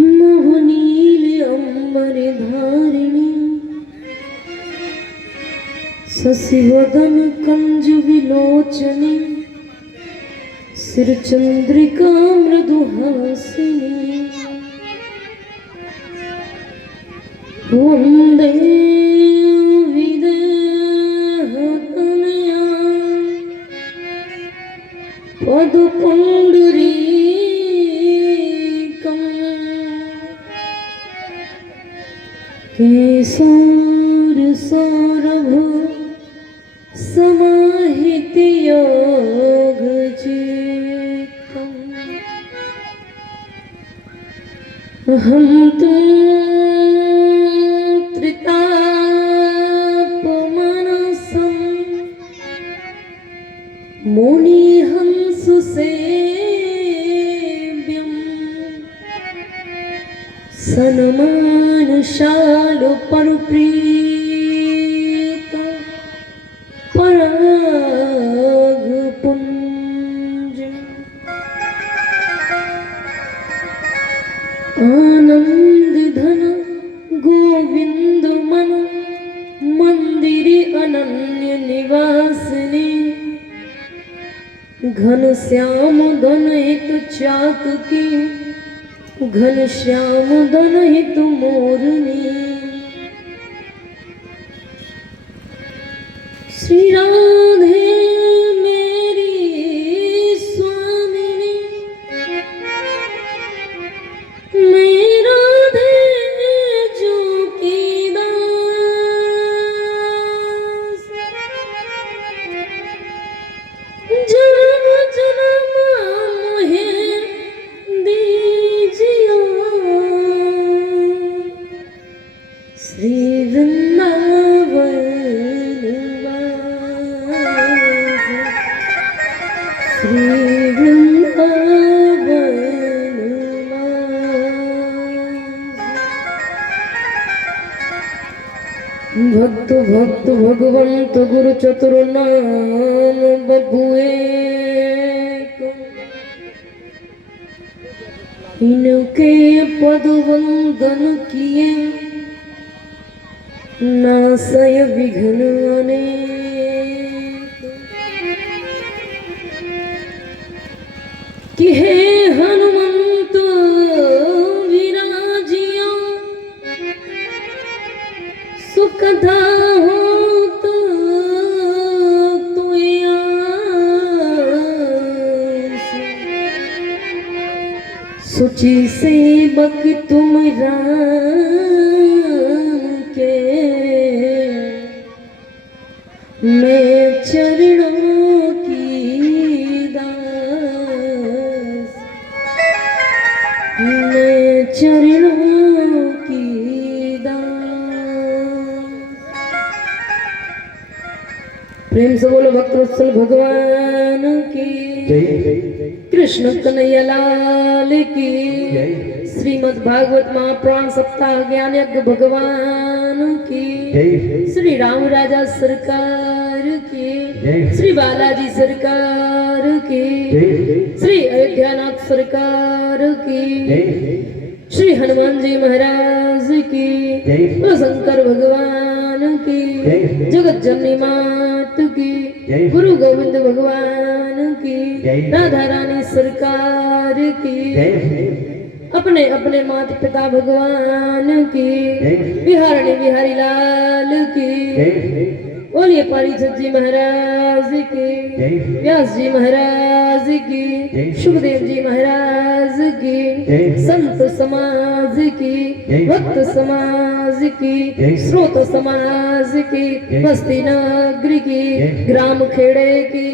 मोहनील अंबर धारिणी शशिवदन कंज विलोचनी सिरचंद्रिका मृदुहासिनी वंदे विदेहतनया पदपुंडरीकं केशरसौरभ समाहिति योगचित्तम् अहं तु त्रितापमनसं मुनिहंससेव्यं सन्मानशालुपनुप्रीत परागपुञ्जम् आनंदधन गोविंद मन मंदिरी अनन्य निवासिनी घनश्याम धन हित चातकी घनश्याम धन हित मोरनी श्री राधे मेरी स्वामिनी मैं राधे जो की दास जन्म जन्म मोहे दीजियो श्री वृंदावन श्री वृंदावन भक्त भक्त भगवंत गुरु चतुर नाम बबुए इनके पद वंदन किए नासय विघ्न अनेक कि हे हनुमंत विराजियो सुखदा हो तो सुचि सेवक तुम राम के मैं चरणों की दास मैं चरणों की प्रेम से बोलो भक्तवत्सल भगवान की कृष्ण कन्हैया लाल की श्रीमद् भागवत महापुराण सप्ताह ज्ञान यज्ञ भगवान की श्री राम राजा सरकार की श्री बालाजी सरकार की श्री अयोध्यानाथ सरकार की श्री हनुमान जी महाराज की शंकर भगवान की जगत जननी मात की गुरु गोविंद भगवान की राधा रानी सरकार की अपने अपने माता पिता भगवान की बिहारी बिहारी लाल की बोलिए पारीक्षित जी महाराज की व्यास जी महाराज की सुखदेव जी महाराज की संत समाज की भक्त समाज की श्रोत समाज की बस्ती नगरी की ग्राम खेड़े की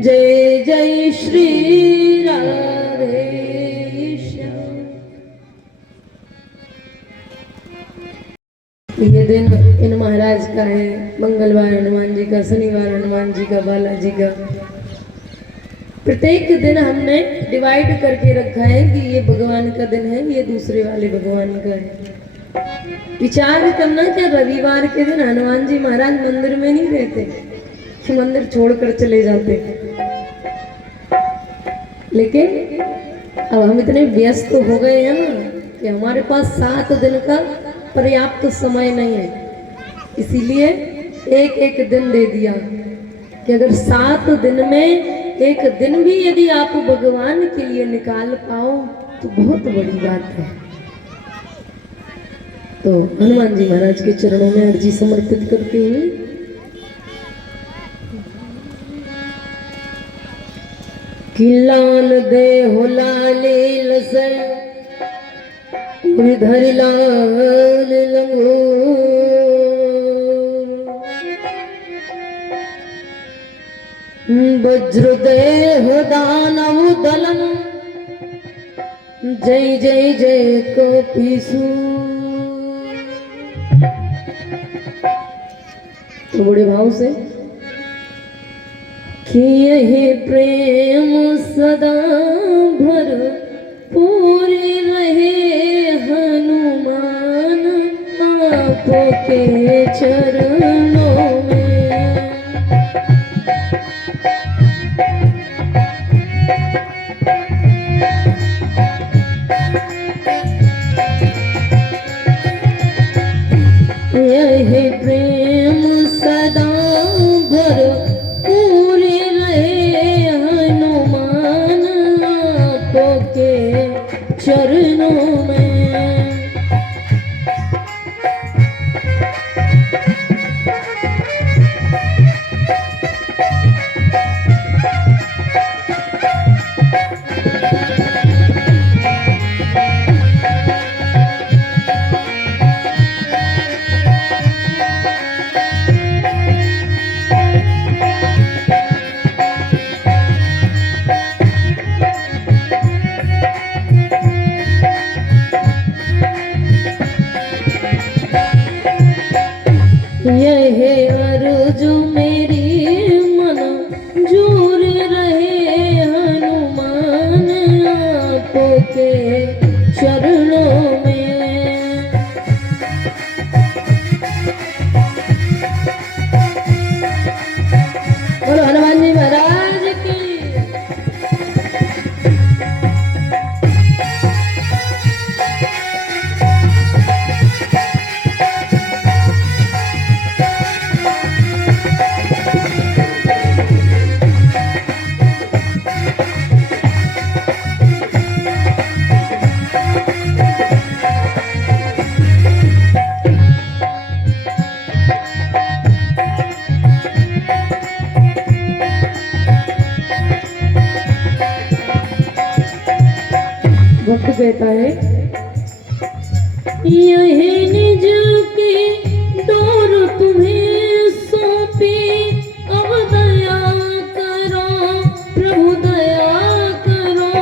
जय जय श्री राधे श्याम। ये दिन इन महाराज का है, मंगलवार हनुमान जी का, शनिवार हनुमान जी का, बालाजी का। प्रत्येक दिन हमने डिवाइड करके रखा है कि ये भगवान का दिन है, ये दूसरे वाले भगवान का है। विचार करना क्या रविवार के दिन हनुमान जी महाराज मंदिर में नहीं रहते कि मंदिर छोड़कर चले जाते। लेकिन अब हम इतने व्यस्त हो गए हैं ना कि हमारे पास 7 दिन का पर्याप्त समय नहीं है, इसीलिए एक एक दिन दे दिया कि अगर 7 दिन में एक दिन भी यदि आप भगवान के लिए निकाल पाओ तो बहुत बड़ी बात है। तो हनुमान जी महाराज के चरणों में अर्जी समर्पित करती हूँ। कि लाल दे हो लाले लसन धरि लाल लंगोर, वज्र दे हो दानव दलन जय जय जय कपीसु। तो बड़े भाव से कि यही प्रेम सदा भर पूरी रहे हनुमान आपके चरणों में। यही प्रेम सदा भर पूरे रहे हनुमान आपके चरणों में। यह अर्ज मेरी मन जूर रहे हनुमान आपके चरणों में। बोलो हनुमान जी महाराज की। भक्त कहता है यही निज की डोर तुम्हें सौंपी, अब दया करो प्रभु दया करो।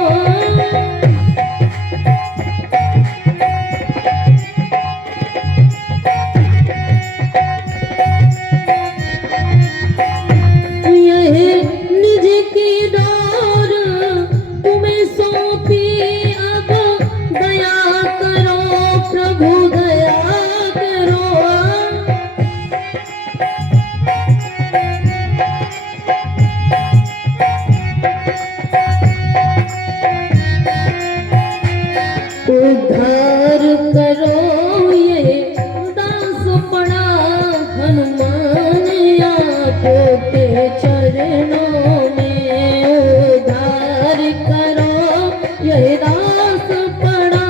यही निज की डोर तुम्हें सौंपी, दया करो प्रभु दया करो। उद्धार करो ये दास पड़ा हनुमान आपके चरणों में। उद्धार करो ये दास पड़ा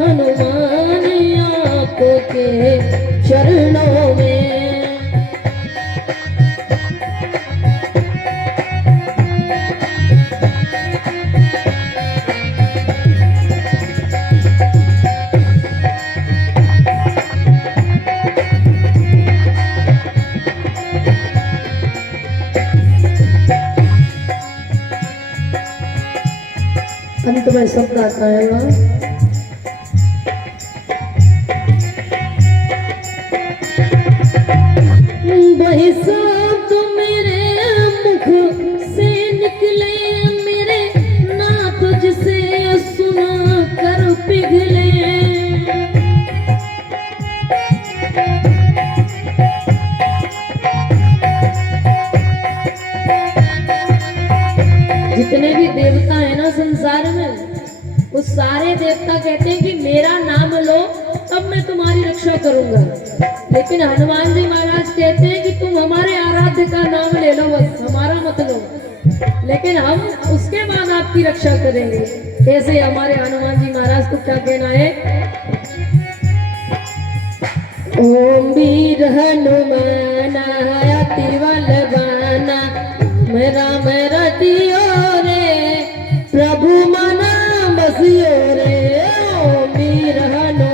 हनुमान आपके चरणों में। अंत में शब्द आता है वही शब्द मेरे मुख से निकले, मेरे नाथ जिसे सुना कर पिघले। जितने भी देवता है ना संसार में, वो सारे देवता कहते हैं कि मेरा नाम लो तब मैं तुम्हारी रक्षा करूंगा, लेकिन हनुमान जी महाराज कहते हैं कि तुम हमारे आराध्य का नाम ले लो, बस हमारा मत लो, लेकिन हम उसके बाद आपकी रक्षा करेंगे। ऐसे हमारे हनुमान जी महाराज को क्या कहना है? ओम वीर हनुमान अति बलवाना, राम रतियो रे प्रभु मना बसियो रे। ओम वीर हनुमान।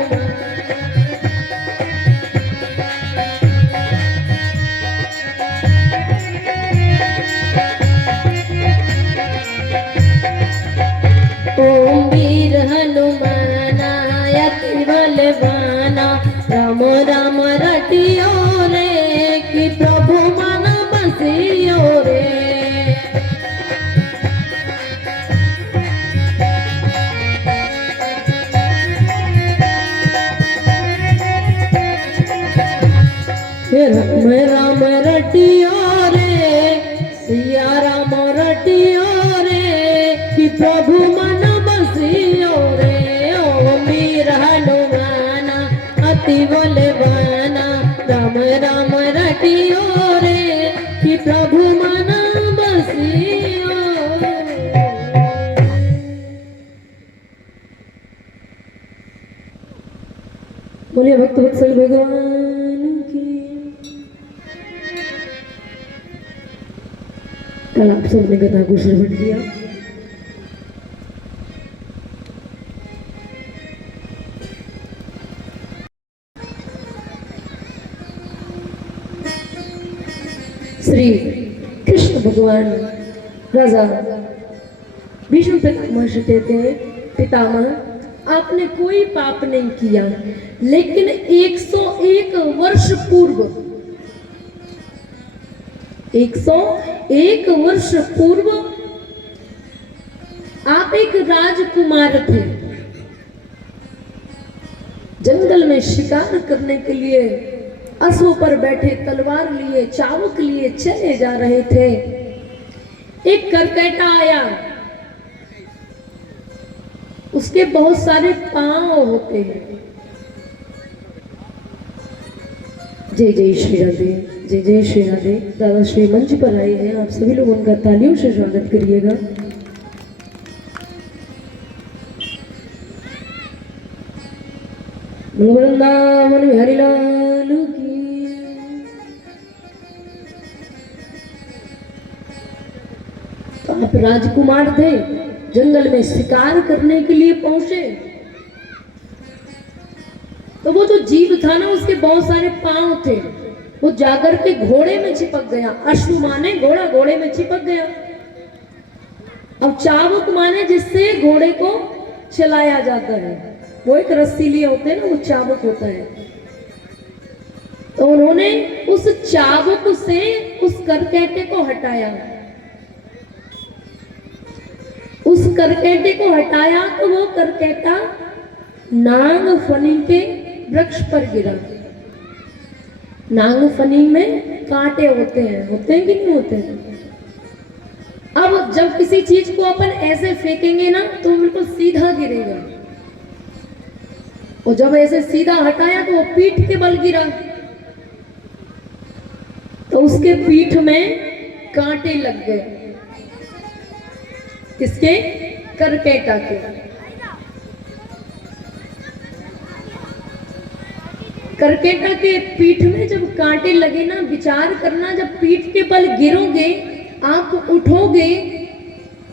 ओम वीर हनुमान अति बलवाना, राम राम रटियो रे कि प्रभु मन बसियो रे। राम राम रटियो रे सिया राम रटियो रे कि प्रभु मन बसियो रे। ओम वीर हनुमान अति बलवाना, राम राम रटियो रे कि प्रभु मन बसियो। बोलिए भक्त वत्सल भगवान की। कल आप सबने कथा को श्रवण किया। श्री कृष्ण भगवान राजा भीष्म पितामह से कहते हैं, पितामह आपने कोई पाप नहीं किया, लेकिन 101 वर्ष पूर्व 101 वर्ष पूर्व आप एक राजकुमार थे, जंगल में शिकार करने के लिए अश्व पर बैठे तलवार लिए चाबुक लिए चले जा रहे थे। एक करकैटा आया, उसके बहुत सारे पांव होते हैं। जय जय श्री राधे, जय जय श्री राधे। दादा श्री मंच पर आए हैं, आप सभी लोग उनका तालियों से स्वागत करिएगा। वृंदावन बिहारी लाल की। तो आप राजकुमार थे, जंगल में शिकार करने के लिए पहुंचे, तो वो जो जीव था ना उसके बहुत सारे पांव थे, वो जाकर के घोड़े में चिपक गया। अश्व माने घोड़ा, घोड़े में चिपक गया। अब चाबुक माने जिससे घोड़े को चलाया जाता है, वो एक रस्सी लिए होते हैं ना, वो चाबुक होता है। तो उन्होंने उस चाबुक से उस करकैटे को हटाया। उस करकैटे को हटाया तो वो करकैटा नागफनी के वृक्ष पर गिरा। नागफनी में कांटे होते हैं कि नहीं होते हैं? अब जब किसी चीज को अपन ऐसे फेंकेंगे ना तो बिल्कुल सीधा गिरेगा, और जब ऐसे सीधा हटाया तो वो पीठ के बल गिरा, तो उसके पीठ में कांटे लग गए। किसके? करकैटा के। करकैटा के पीठ में जब कांटे लगे ना, विचार करना, जब पीठ के बल गिरोगे, आप उठोगे,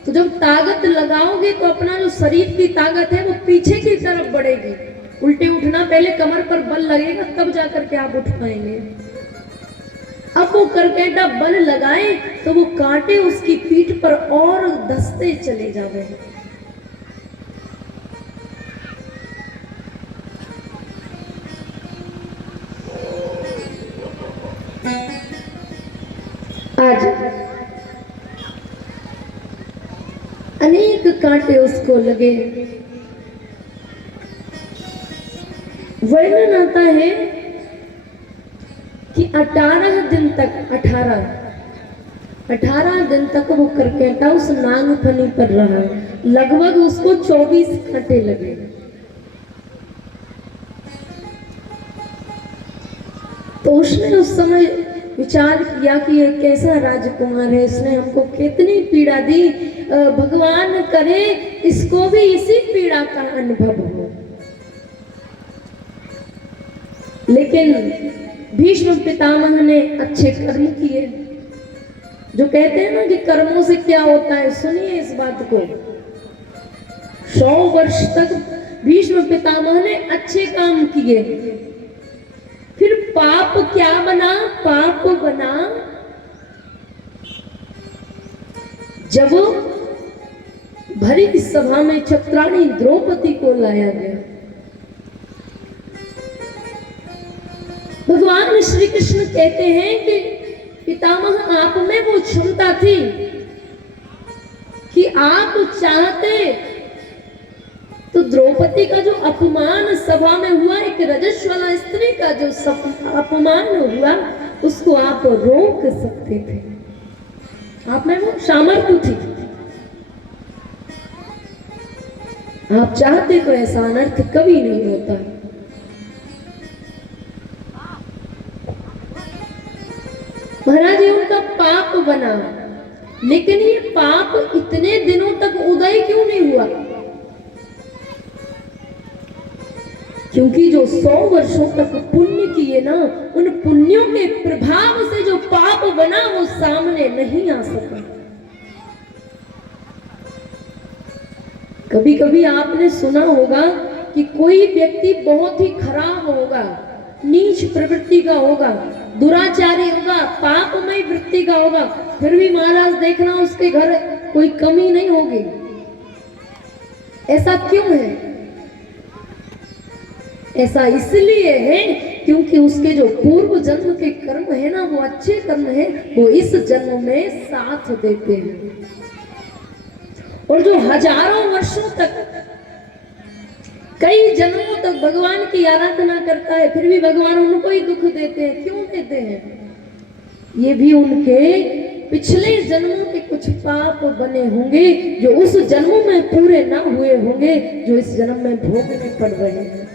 तो जब ताकत लगाओगे तो अपना जो शरीर की ताकत है वो पीछे की तरफ बढ़ेगी। उल्टे उठना, पहले कमर पर बल लगेगा तब जाकर के आप उठ पाएंगे। अब वो करकैटा बल लगाए तो वो कांटे उसकी पीठ पर और धंसते चले जावे। आज अनेक कांटे उसको लगे। वर्णन आता है कि 18 दिन तक 18 दिन तक वो करकेटा उस नागफनी पर रहा, लगभग उसको 24 घंटे लगे। तो उसने उस समय विचार किया कि ये कैसा राजकुमार है, इसने हमको कितनी पीड़ा दी, भगवान करे इसको भी इसी पीड़ा का अनुभव हो। लेकिन भीष्म पितामह ने अच्छे कर्म किए। जो कहते हैं ना कि कर्मों से क्या होता है, सुनिए इस बात को। 100 वर्ष तक भीष्म पितामह ने अच्छे काम किए, फिर पाप क्या बना, पाप बना जब भरी सभा में छत्राणी द्रौपदी को लाया गया। भगवान श्री कृष्ण कहते हैं कि पितामह आप में वो क्षमता थी कि आप चाहते तो द्रौपदी का जो अपमान सभा में हुआ, एक रजस्वला स्त्री का जो अपमान हुआ, उसको आप रोक सकते थे। आप में वो सामर्थ्य थी, आप चाहते तो ऐसा अनर्थ कभी नहीं होता। महाराज ये उनका पाप बना, लेकिन ये पाप इतने दिनों तक उदय क्यों नहीं हुआ? क्योंकि जो 100 वर्षों तक पुण्य किए ना, उन पुण्यों के प्रभाव से जो पाप बना वो सामने नहीं आ सका। कभी कभी आपने सुना होगा कि कोई व्यक्ति बहुत ही खराब होगा, नीच प्रवृत्ति का होगा, दुराचारी होगा, पापमय वृत्ति का होगा, फिर भी महाराज देखना उसके घर कोई कमी नहीं होगी। ऐसा क्यों है? ऐसा इसलिए है क्योंकि उसके जो पूर्व जन्म के कर्म है ना, वो अच्छे कर्म है, वो इस जन्म में साथ देते हैं। और जो हजारों वर्षों तक, कई जन्मों तक भगवान की आराधना करता है, फिर भी भगवान उनको ही दुख देते हैं। क्यों देते हैं? ये भी उनके पिछले जन्मों के कुछ पाप बने होंगे, जो उस जन्म में पूरे ना हुए होंगे, जो इस जन्म में भोगने पड़ रहे हैं।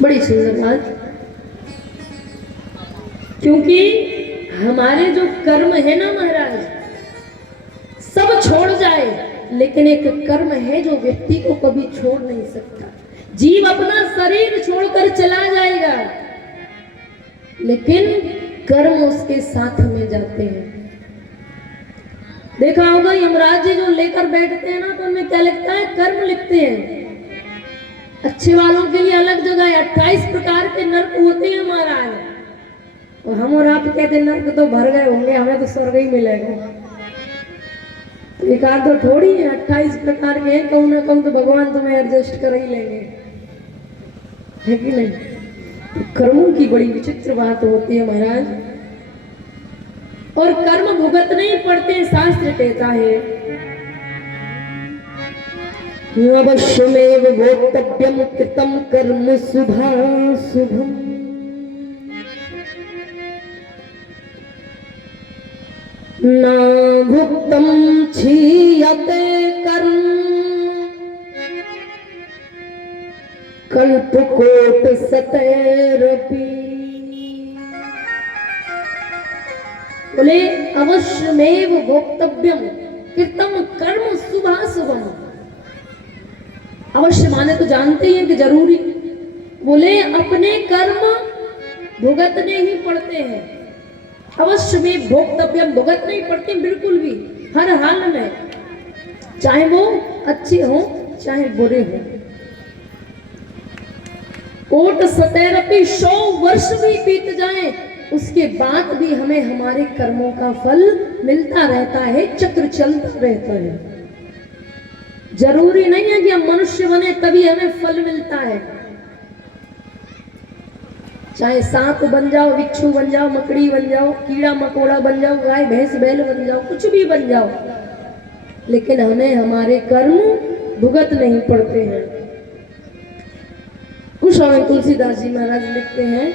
बड़ी सुंदर बात, क्योंकि हमारे जो कर्म है ना महाराज, सब छोड़ जाए, लेकिन एक कर्म है जो व्यक्ति को कभी छोड़ नहीं सकता। जीव अपना शरीर छोड़कर चला जाएगा, लेकिन कर्म उसके साथ में जाते हैं। देखा होगा यमराज जी जो लेकर बैठते हैं ना, तो उनमें क्या लिखता है? कर्म लिखते हैं। अच्छे वालों के लिए अलग जगह है, 28 प्रकार के नर्क होते हैं महाराज। और हम और आप कहते हैं नर्क तो भर गए होंगे, हमें तो स्वर्ग ही मिलेगा। तो एक आध तो थोड़ी है, 28 प्रकार के हैं, कहूँ ना कहूँ तो भगवान तुम्हें एडजस्ट कर ही लेंगे, है कि नहीं? तो कर्मों की बड़ी विचित्र बात होती है महाराज, और कर्म भुगतने ही पड़ते। शास्त्र कहता है अवश्यमेव भोक्तव्यं कृतं कर्म शुभाशुभम्। न भुक्तं क्षीयते कर्म कल्पकोटशतैरपि। बोले अवश्यमेव भोक्तव्यं कृतं कर्म शुभाशुभम्। अवश्य माने तो जानते हैं कि जरूरी। बोले अपने कर्म भुगतने ही पड़ते हैं। अवश्य में भोक्तव्यम, भुगतने ही पड़ते बिल्कुल भी, हर हाल में, चाहे वो अच्छे हो चाहे बुरे हो। कोट सतैरपि, 100 वर्ष भी बीत जाए, उसके बाद भी हमें हमारे कर्मों का फल मिलता रहता है, चक्र चलता रहता है। जरूरी नहीं है कि हम मनुष्य बने तभी हमें फल मिलता है। चाहे सांप बन जाओ, बिच्छू बन जाओ, मकड़ी बन जाओ, कीड़ा मकोड़ा बन जाओ, गाय भैंस बैल बन जाओ, कुछ भी बन जाओ, लेकिन हमें हमारे कर्म भुगत नहीं पड़ते हैं। कुछ स्वामी तुलसीदास जी महाराज लिखते हैं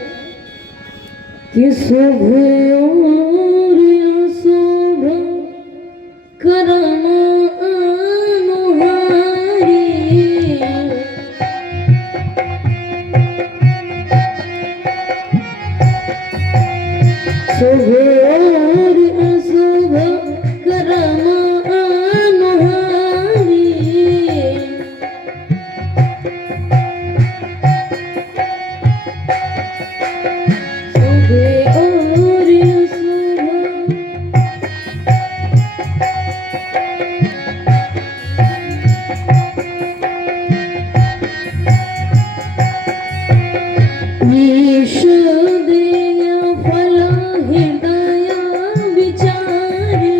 कि शुभ और अशुभ कर्म अनुहारी, शुभ और अशुभ कर्म अनुहारी, शुभ और अशुभ ईश देय फल हृदय विचारी,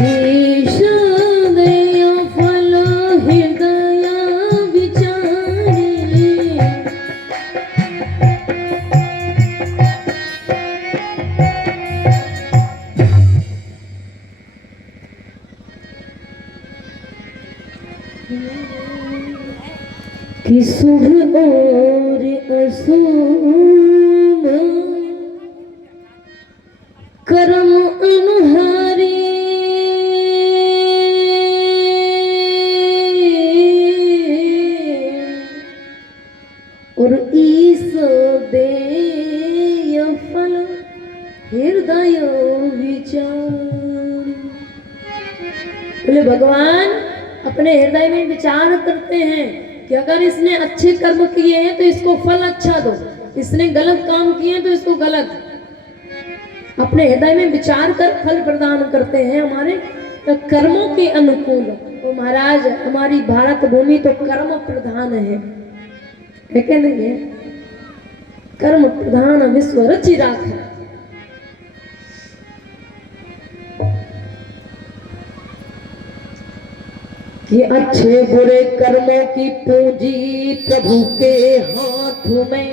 ईश देय फल हृदय विचारी, कि शुभ और अशुभ कर्म अनुहारी, और ईश देय फल हृदय विचार। बोले भगवान अपने हृदय में विचार करते हैं कि अगर इसने अच्छे कर्म किए हैं तो इसको फल अच्छा दो, इसने गलत काम किए हैं तो इसको गलत। अपने हृदय में विचार कर फल प्रदान करते हैं हमारे कर्मों के अनुकूल। तो महाराज हमारी भारत भूमि तो कर्म प्रधान है क्या नहीं है? कर्म प्रधान विश्व रचि राखा। कि अच्छे बुरे कर्मों की पूंजी प्रभु के हाथ में,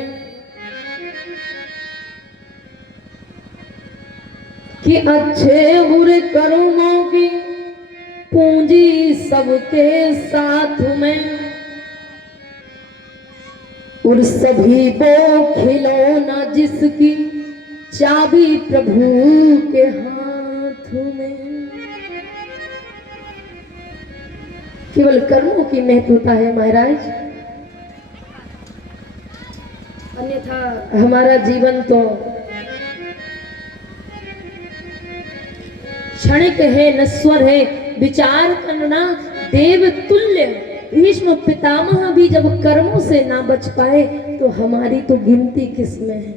कि अच्छे बुरे कर्मों की पूंजी सबके साथ में, और सभी वो खिलौना जिसकी चाबी प्रभु के हाथ में। केवल कर्मों की महत्वता है महाराज, अन्यथा हमारा जीवन तो क्षणिक है, नश्वर है। विचार करना देव तुल्य भीष्म पितामह भी जब कर्मों से ना बच पाए तो हमारी तो गिनती किसमें है?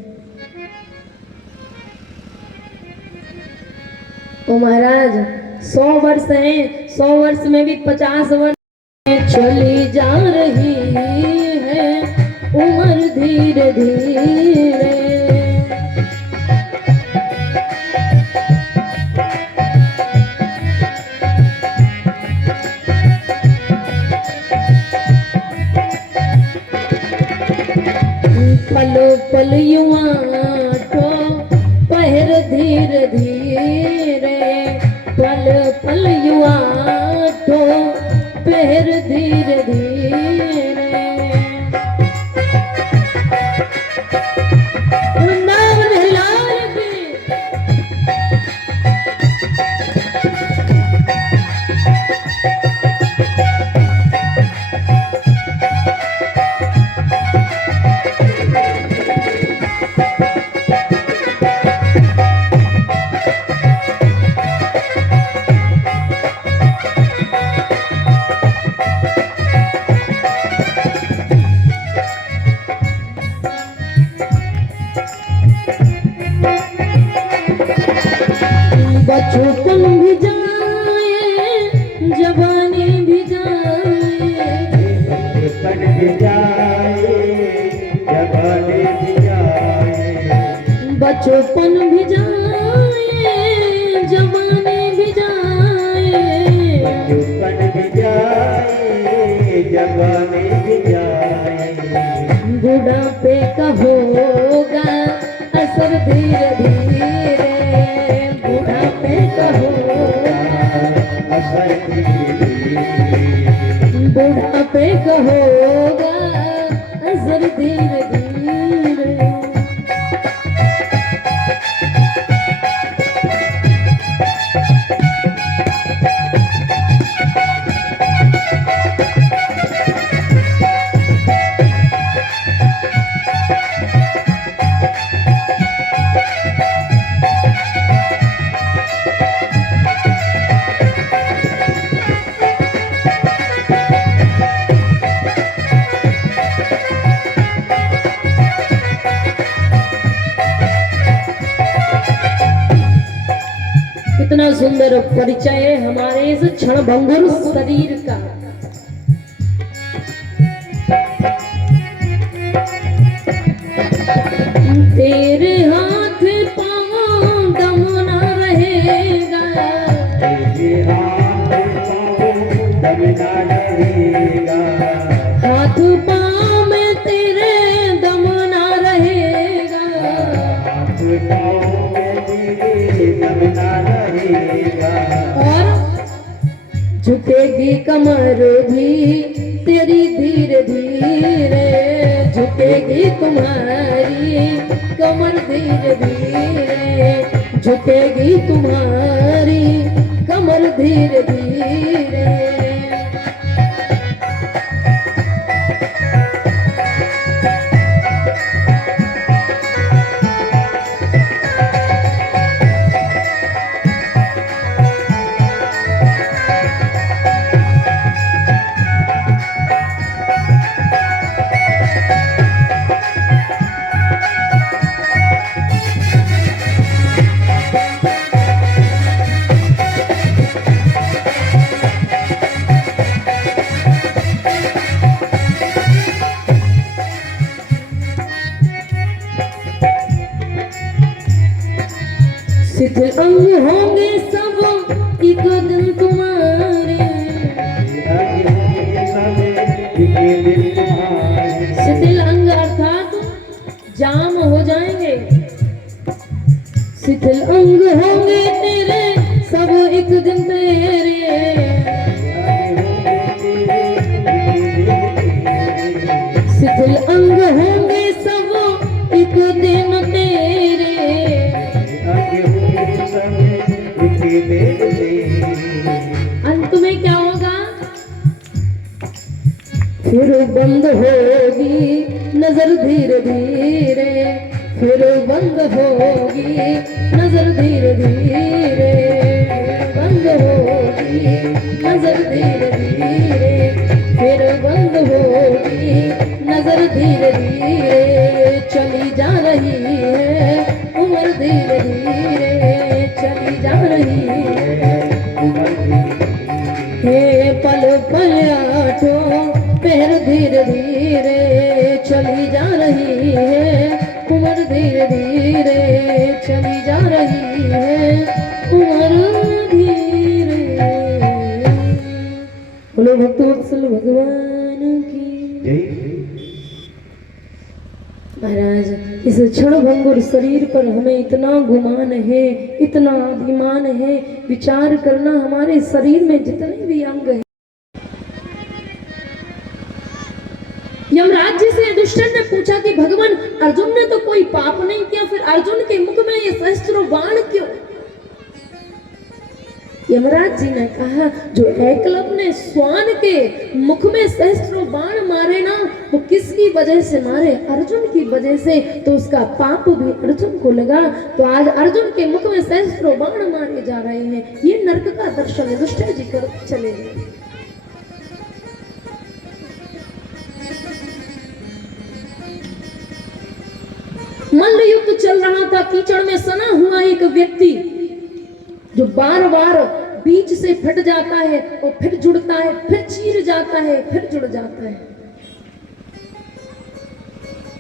ओ महाराज 100 वर्ष हैं, 100 वर्ष में भी 50 वर्ष चली जा रही है उम्र धीरे धीरे। पल पल युवा तो पहर धीरे धीरे, पल पल युवा तो पहर धीरे धीरे। वृंदावन लाल की बचपन भी जाए जवानी भी जाए, बचपन भी जाए जवानी भी जाए, बचपन भी जाए जवानी भी जाए, बचपन भी जाए होगा असर धीरे धीरे, बुढ़ापे का होगा असर धीरे बुढ़ापे का होगा असर धीरे धीरे। कितना सुंदर परिचय है हमारे इस क्षणभंगुर शरीर का। तेरे हाथ पाँव दम ना रहेगा, तेरे हाथ पाँव दम ना रहेगा, हाथ पाँव में तेरे दम ना रहेगा, हाथ पाँव में तेरे दम ना रहेगा, और झुकेगी कमर भी तेरी धीरे धीरे, झुकेगी तुम्हारी कमर धीरे धीरे, झुकेगी तुम्हारी कमर धीरे धीरे। शिथिल अंग होंगे सब एक दिन तुम्हारे, शिथिल अंग अर्थात जाम हो जाएंगे, शिथिल अंग होंगे तेरे सब एक दिन तेरे, शिथिल अंग होंगे सब एक दिन तेरे, अंत में क्या होगा? फिर बंद होगी नजर धीरे धीरे, फिर बंद होगी नजर धीरे धीरे, बंद होगी नजर धीरे धीरे, फिर बंद होगी नजर धीरे धीरे, चली जा रही है उम्र धीरे धीरे, चली जा रही है हे पल पल आठों पैर धीरे धीरे, चली जा रही है उम्र धीरे धीरे, चली जा रही है उम्र धीरे। बोलो भक्तवत्सल भगवान की जय। महाराज इस क्षणभंगुर शरीर पर हमें इतना गुमान है, इतना अभिमान है, विचार करना हमारे शरीर में जितने भी अंग हैं। यमराज जी से युधिष्ठिर ने पूछा कि भगवान अर्जुन ने तो कोई पाप नहीं किया, फिर अर्जुन के मुख में ये सहस्त्रों बाण क्यों? यमराज जी ने कहा जो एकलव्य ने स्वान के मुख में सहस्त्रों बाण मारे ना, वो किसकी वजह से मारे? अर्जुन की वजह से, तो उसका पाप भी अर्जुन को लगा। तो आज अर्जुन के मुख में सहस्त्रों बाण मारे जा रहे हैं। ये नरक का दर्शन युधिष्ठिर जी कर चले गए। मल्ल युद्ध चल रहा था, कीचड़ में सना हुआ एक व्यक्ति जो बार बार बीच से फट जाता है और फिर जुड़ता है, फिर चीर जाता है, फिर जुड़ जाता है।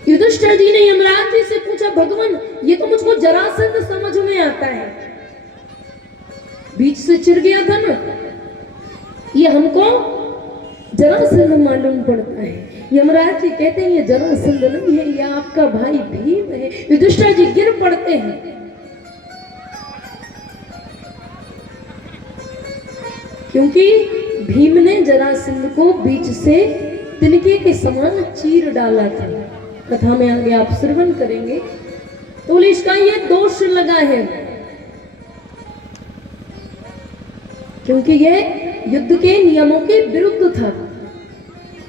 युधिष्ठिर जी ने यमराज जी से पूछा भगवान ये तो मुझको जरासंध समझ में आता है, बीच से चिर गया था ना, ये हमको जरासंध मालूम पड़ता है। यमराज जी कहते हैं ये जरासंध नहीं है, ये आपका भाई भीम है। युधिष्ठिर जी गिर पड़ते हैं, क्योंकि भीम ने जरासंध को बीच से तिनके के समान चीर डाला था। कथा में आगे आप श्रवण करेंगे। तो इसका ये दोष लगा है, क्योंकि ये युद्ध के नियमों के विरुद्ध था।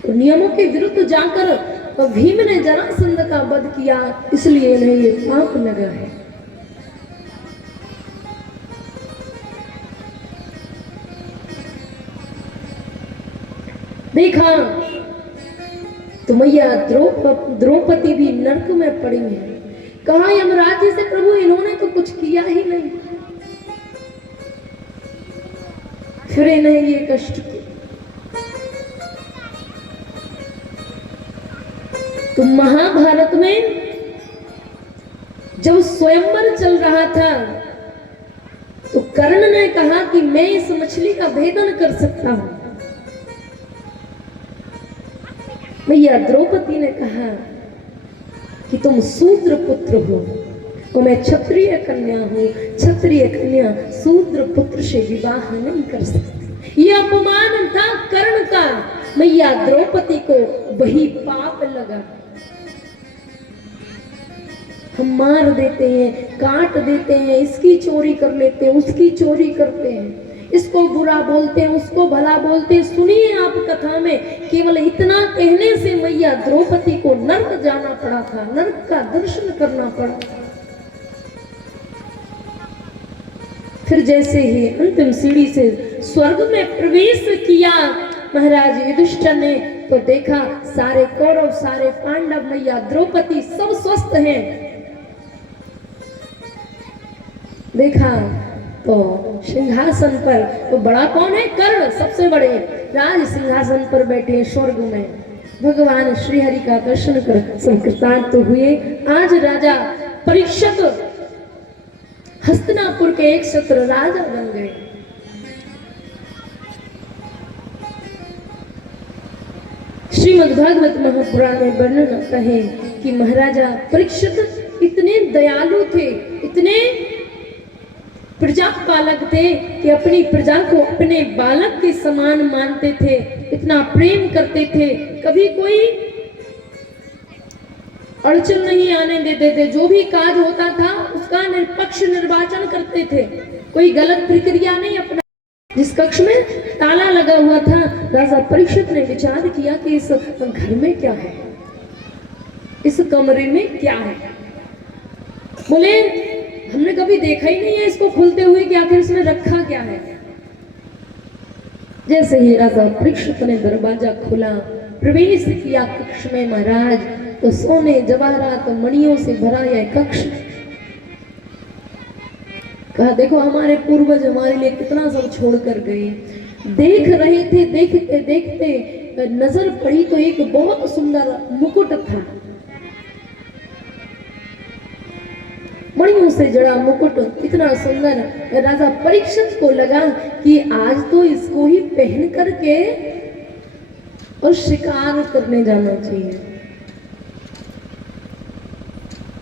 तो नियमों के विरुद्ध जाकर तो भीम ने जरासंध का वध किया, इसलिए इन्हें ये पाप लगा है। देखा तो मैया द्रौपदी भी नरक में पड़ी है। कहा यमराज जी से, प्रभु इन्होंने तो कुछ किया ही नहीं, फिर इन्हें ये कष्ट किया। तो महाभारत में जब स्वयंवर चल रहा था तो कर्ण ने कहा कि मैं इस मछली का भेदन कर सकता हूं। मैया द्रौपदी ने कहा कि तुम शूद्र पुत्र हो और मैं क्षत्रिय कन्या हूं, क्षत्रिय कन्या शूद्र पुत्र से विवाह नहीं कर सकती। ये अपमान था कर्ण का। मैया द्रौपदी को वही पाप लगा। हम मार देते हैं, काट देते हैं, इसकी चोरी कर लेते हैं, उसकी चोरी करते हैं, इसको बुरा बोलते हैं, उसको भला बोलते हैं। सुनिए आप कथा में, केवल इतना कहने से मैया द्रौपदी को नर्क जाना पड़ा था, नर्क का दर्शन करना पड़ा। फिर जैसे ही अंतिम सीढ़ी से स्वर्ग में प्रवेश किया महाराज युधिष्ठिर ने, तो देखा सारे कौरव, सारे पांडव, मैया द्रौपदी सब स्वस्थ हैं। देखा तो सिंहासन पर तो बड़ा कौन है? कर्ण, सबसे बड़े राज सिंहासन पर बैठे स्वर्ग में। भगवान श्री हरि का दर्शन कर सब कृतार्थ हुए। आज राजा परीक्षित हस्तिनापुर के एक छत्र राजा बन गए। श्रीमद्भागवत महापुराण में वर्णन आता है कि महाराजा परीक्षित इतने दयालु थे, इतने प्रजा पालक थे कि अपनी प्रजा को अपने बालक के समान मानते थे, इतना प्रेम करते थे, कभी कोई अड़चन नहीं आने देते थे। जो भी काज होता था उसका निष्पक्ष निर्वाचन करते थे, कोई गलत प्रक्रिया नहीं अपना। जिस कक्ष में ताला लगा हुआ था, राजा परीक्षित ने विचार किया कि इस घर में क्या है, इस कमरे में क्या है। बोले हमने कभी देखा ही नहीं है इसको खुलते हुए कि आखिर इसमें रखा क्या है। जैसे ही राजा परीक्षित ने दरवाजा खोला, प्रवेश किया कक्ष में महाराज, तो सोने जवाहरात मणियों से भरा यह कक्ष। कहा देखो हमारे पूर्वज हमारे लिए कितना सब छोड़ कर गए। देख रहे थे, देखते देखते नजर पड़ी तो एक बहुत सुंदर मुकुट था, मणियों से जड़ा मुकुट, इतना सुंदर। राजा परीक्षित को लगा कि आज तो इसको ही पहन करके और शिकार करने जाना चाहिए।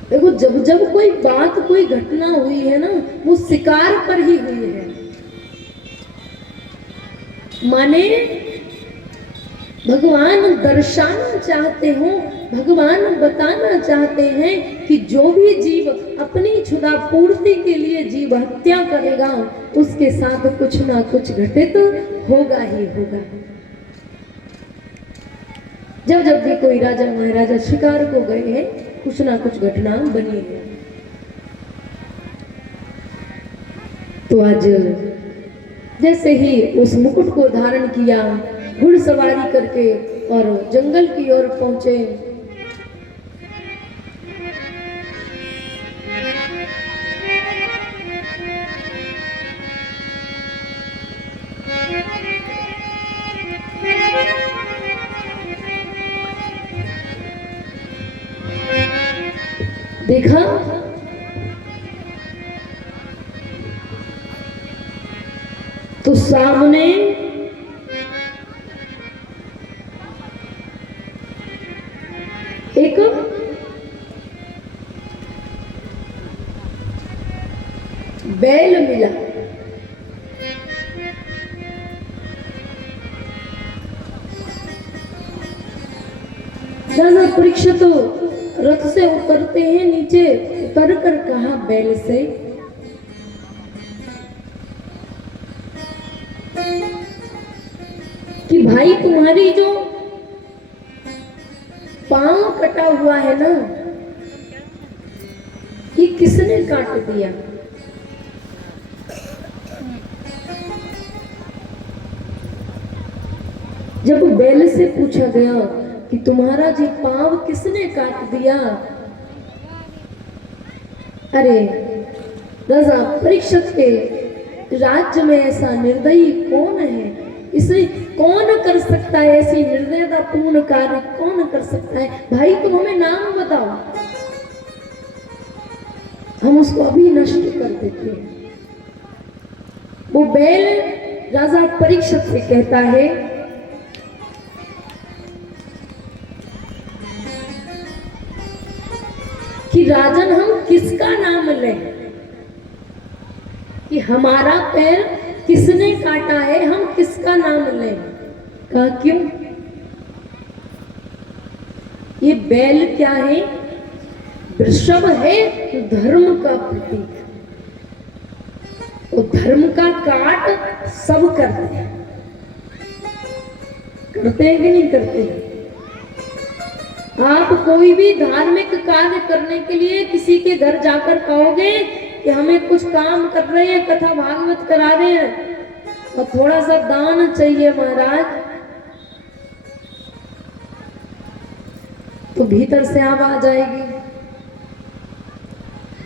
देखो जब जब कोई बात, कोई घटना हुई है ना, वो शिकार पर ही हुई है। माने भगवान दर्शाना चाहते हो, भगवान बताना चाहते हैं कि जो भी जीव अपनी क्षुधा पूर्ति के लिए जीव हत्या करेगा उसके साथ कुछ ना कुछ घटित होगा ही होगा। जब जब भी कोई राजा महाराजा शिकार को गए हैं, कुछ ना कुछ घटना बनी है। तो आज जैसे ही उस मुकुट को धारण किया, घुड़सवारी करके और जंगल की ओर पहुंचे, देखा तो सामने दिया। राजा परीक्षित रथ से उतरते हैं, नीचे उतर कर कहा बैल से, कि भाई तुम्हारी जो पांव कटा हुआ है ना, ये किसने काट दिया? जब बैल से पूछा गया कि तुम्हारा जी पांव किसने काट दिया, अरे राजा परीक्षित के राज्य में ऐसा निर्दयी कौन है? इसे कौन कर सकता है? ऐसी निर्दयता पूर्ण कार्य कौन कर सकता है? भाई तुम हमें नाम बताओ, हम उसको अभी नष्ट कर देते हैं। वो बैल राजा परीक्षित से कहता है कि राजन हम किसका नाम लें, कि हमारा पैर किसने काटा है, हम किसका नाम लें? कहा क्यों? ये बैल क्या है? वृषभ है, धर्म का प्रतीक। तो धर्म का काट सब करते हैं, करते हैं कि नहीं करते हैं? आप कोई भी धार्मिक कार्य करने के लिए किसी के घर जाकर कहोगे कि हमें कुछ काम कर रहे हैं, कथा भागवत करा रहे हैं और थोड़ा सा दान चाहिए महाराज, तो भीतर से आवाज आएगी,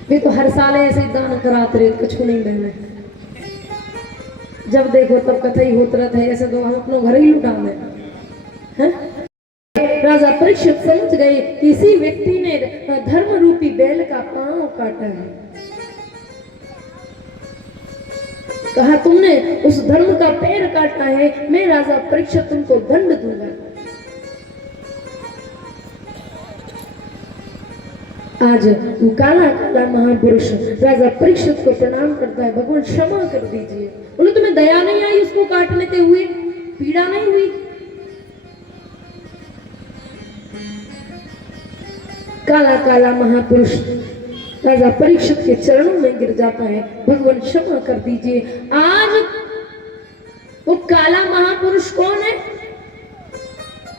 वे तो हर साल ऐसे ही दान कराते रहे, कुछ नहीं देना, जब देखो तब कथा ही होता रहता है, ऐसे तो हम अपना घर ही लुटा दें। राजा परीक्षित समझ गए कि इसी व्यक्ति ने धर्म रूपी बैल का पांव काटा है। कहा तुमने उस धर्म का पैर काटा है, मैं राजा परीक्षित तुमको दंड दूंगा। आज वो काला काला महापुरुष राजा परीक्षित को प्रणाम करता है, भगवान क्षमा कर दीजिए। बोले तुम्हें दया नहीं आई उसको काटने के हुए, पीड़ा नहीं हुई? काला काला महापुरुष राजा परीक्षित के चरणों में गिर जाता है, भगवान क्षमा कर दीजिए। आज वो काला महापुरुष कौन है?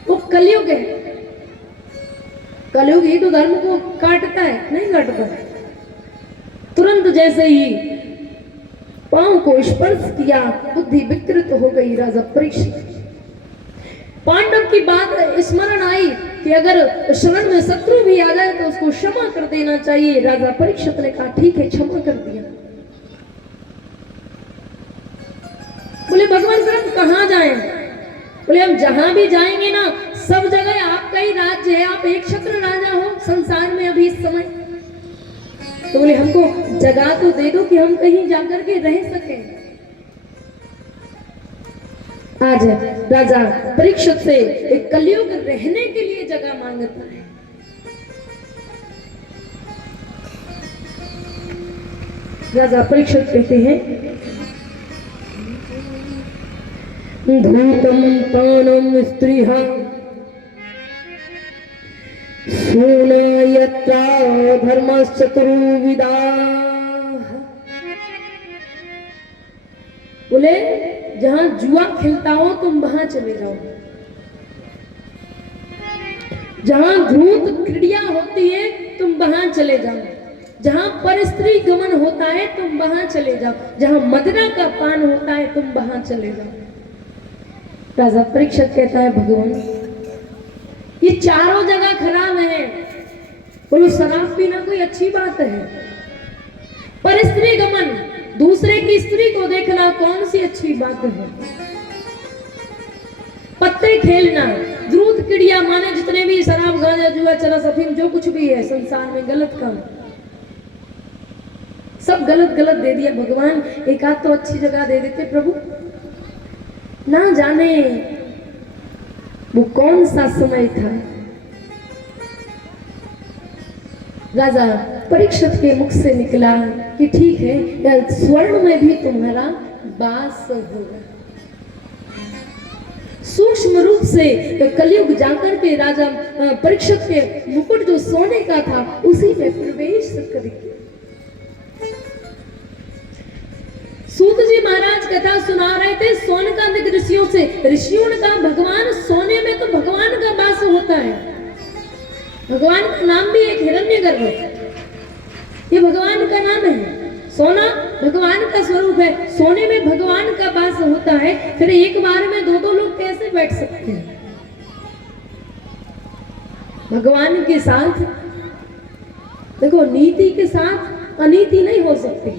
वो कलयुग है। कलयुग ही तो धर्म को काटता है, नहीं काटता? तुरंत जैसे ही पांव को स्पर्श किया, बुद्धि विकृत हो गई राजा परीक्षित। पांडव की बात स्मरण आई कि अगर शरण में शत्रु भी आ जाए तो उसको क्षमा कर देना चाहिए। राजा परीक्षित ने कहा ठीक है, क्षमा कर दिया। बोले भगवान फिर हम कहाँ जाएं? बोले हम जहां भी जाएंगे ना, सब जगह आपका ही राज्य है, आप एक छत्र राजा हो संसार में अभी इस समय। तो बोले हमको जगह तो दे दो कि हम कहीं जाकर के रह सकें। आज राजा परीक्षित से एक कलयुग रहने के लिए जगह मांगता है। राजा परीक्षित कहते हैं धूतम पानम स्त्रीहा सोना यत्रा धर्मश्चतुर्विधा। बोले जहां जुआ खेलता हो तुम वहां चले जाओ, जहां धूत क्रीड़ा होती है तुम वहां चले जाओ, जहां परस्त्री गमन होता है तुम वहां चले जाओ, जहां मदिरा का पान होता है तुम वहां चले जाओ। राजा परीक्षित कहता है भगवान ये चारों जगह खराब है। बोलो शराब पीना कोई अच्छी बात है? परस्त्री गमन, दूसरे की स्त्री को देखना कौन सी अच्छी बात है? पत्ते खेलना, द्रुत क्रिया माने जितने भी शराब गांजा जुआ चरस अफीम जो कुछ भी है संसार में गलत काम, सब गलत गलत दे दिया। भगवान एक आध तो अच्छी जगह दे देते प्रभु। ना जाने वो कौन सा समय था। राजा परीक्षित के मुख से निकला कि ठीक है, स्वर्ण में भी तुम्हारा वास होगा। सूक्ष्म रूप से कलयुग जाकर के राजा परीक्षित के मुकुट जो सोने का था उसी में प्रवेश कर गया। सूत जी महाराज कथा सुना रहे थे सोनकांत ऋषियों से। ऋषियों ने कहा भगवान सोने में तो भगवान का वास होता है। भगवान का नाम भी एक हिरण्यगर्भ है, ये भगवान का नाम है। सोना भगवान का स्वरूप है, सोने में भगवान का वास होता है। फिर एक बार में दो लोग कैसे बैठ सकते हैं? भगवान के साथ देखो, नीति के साथ अनीति नहीं हो सकती।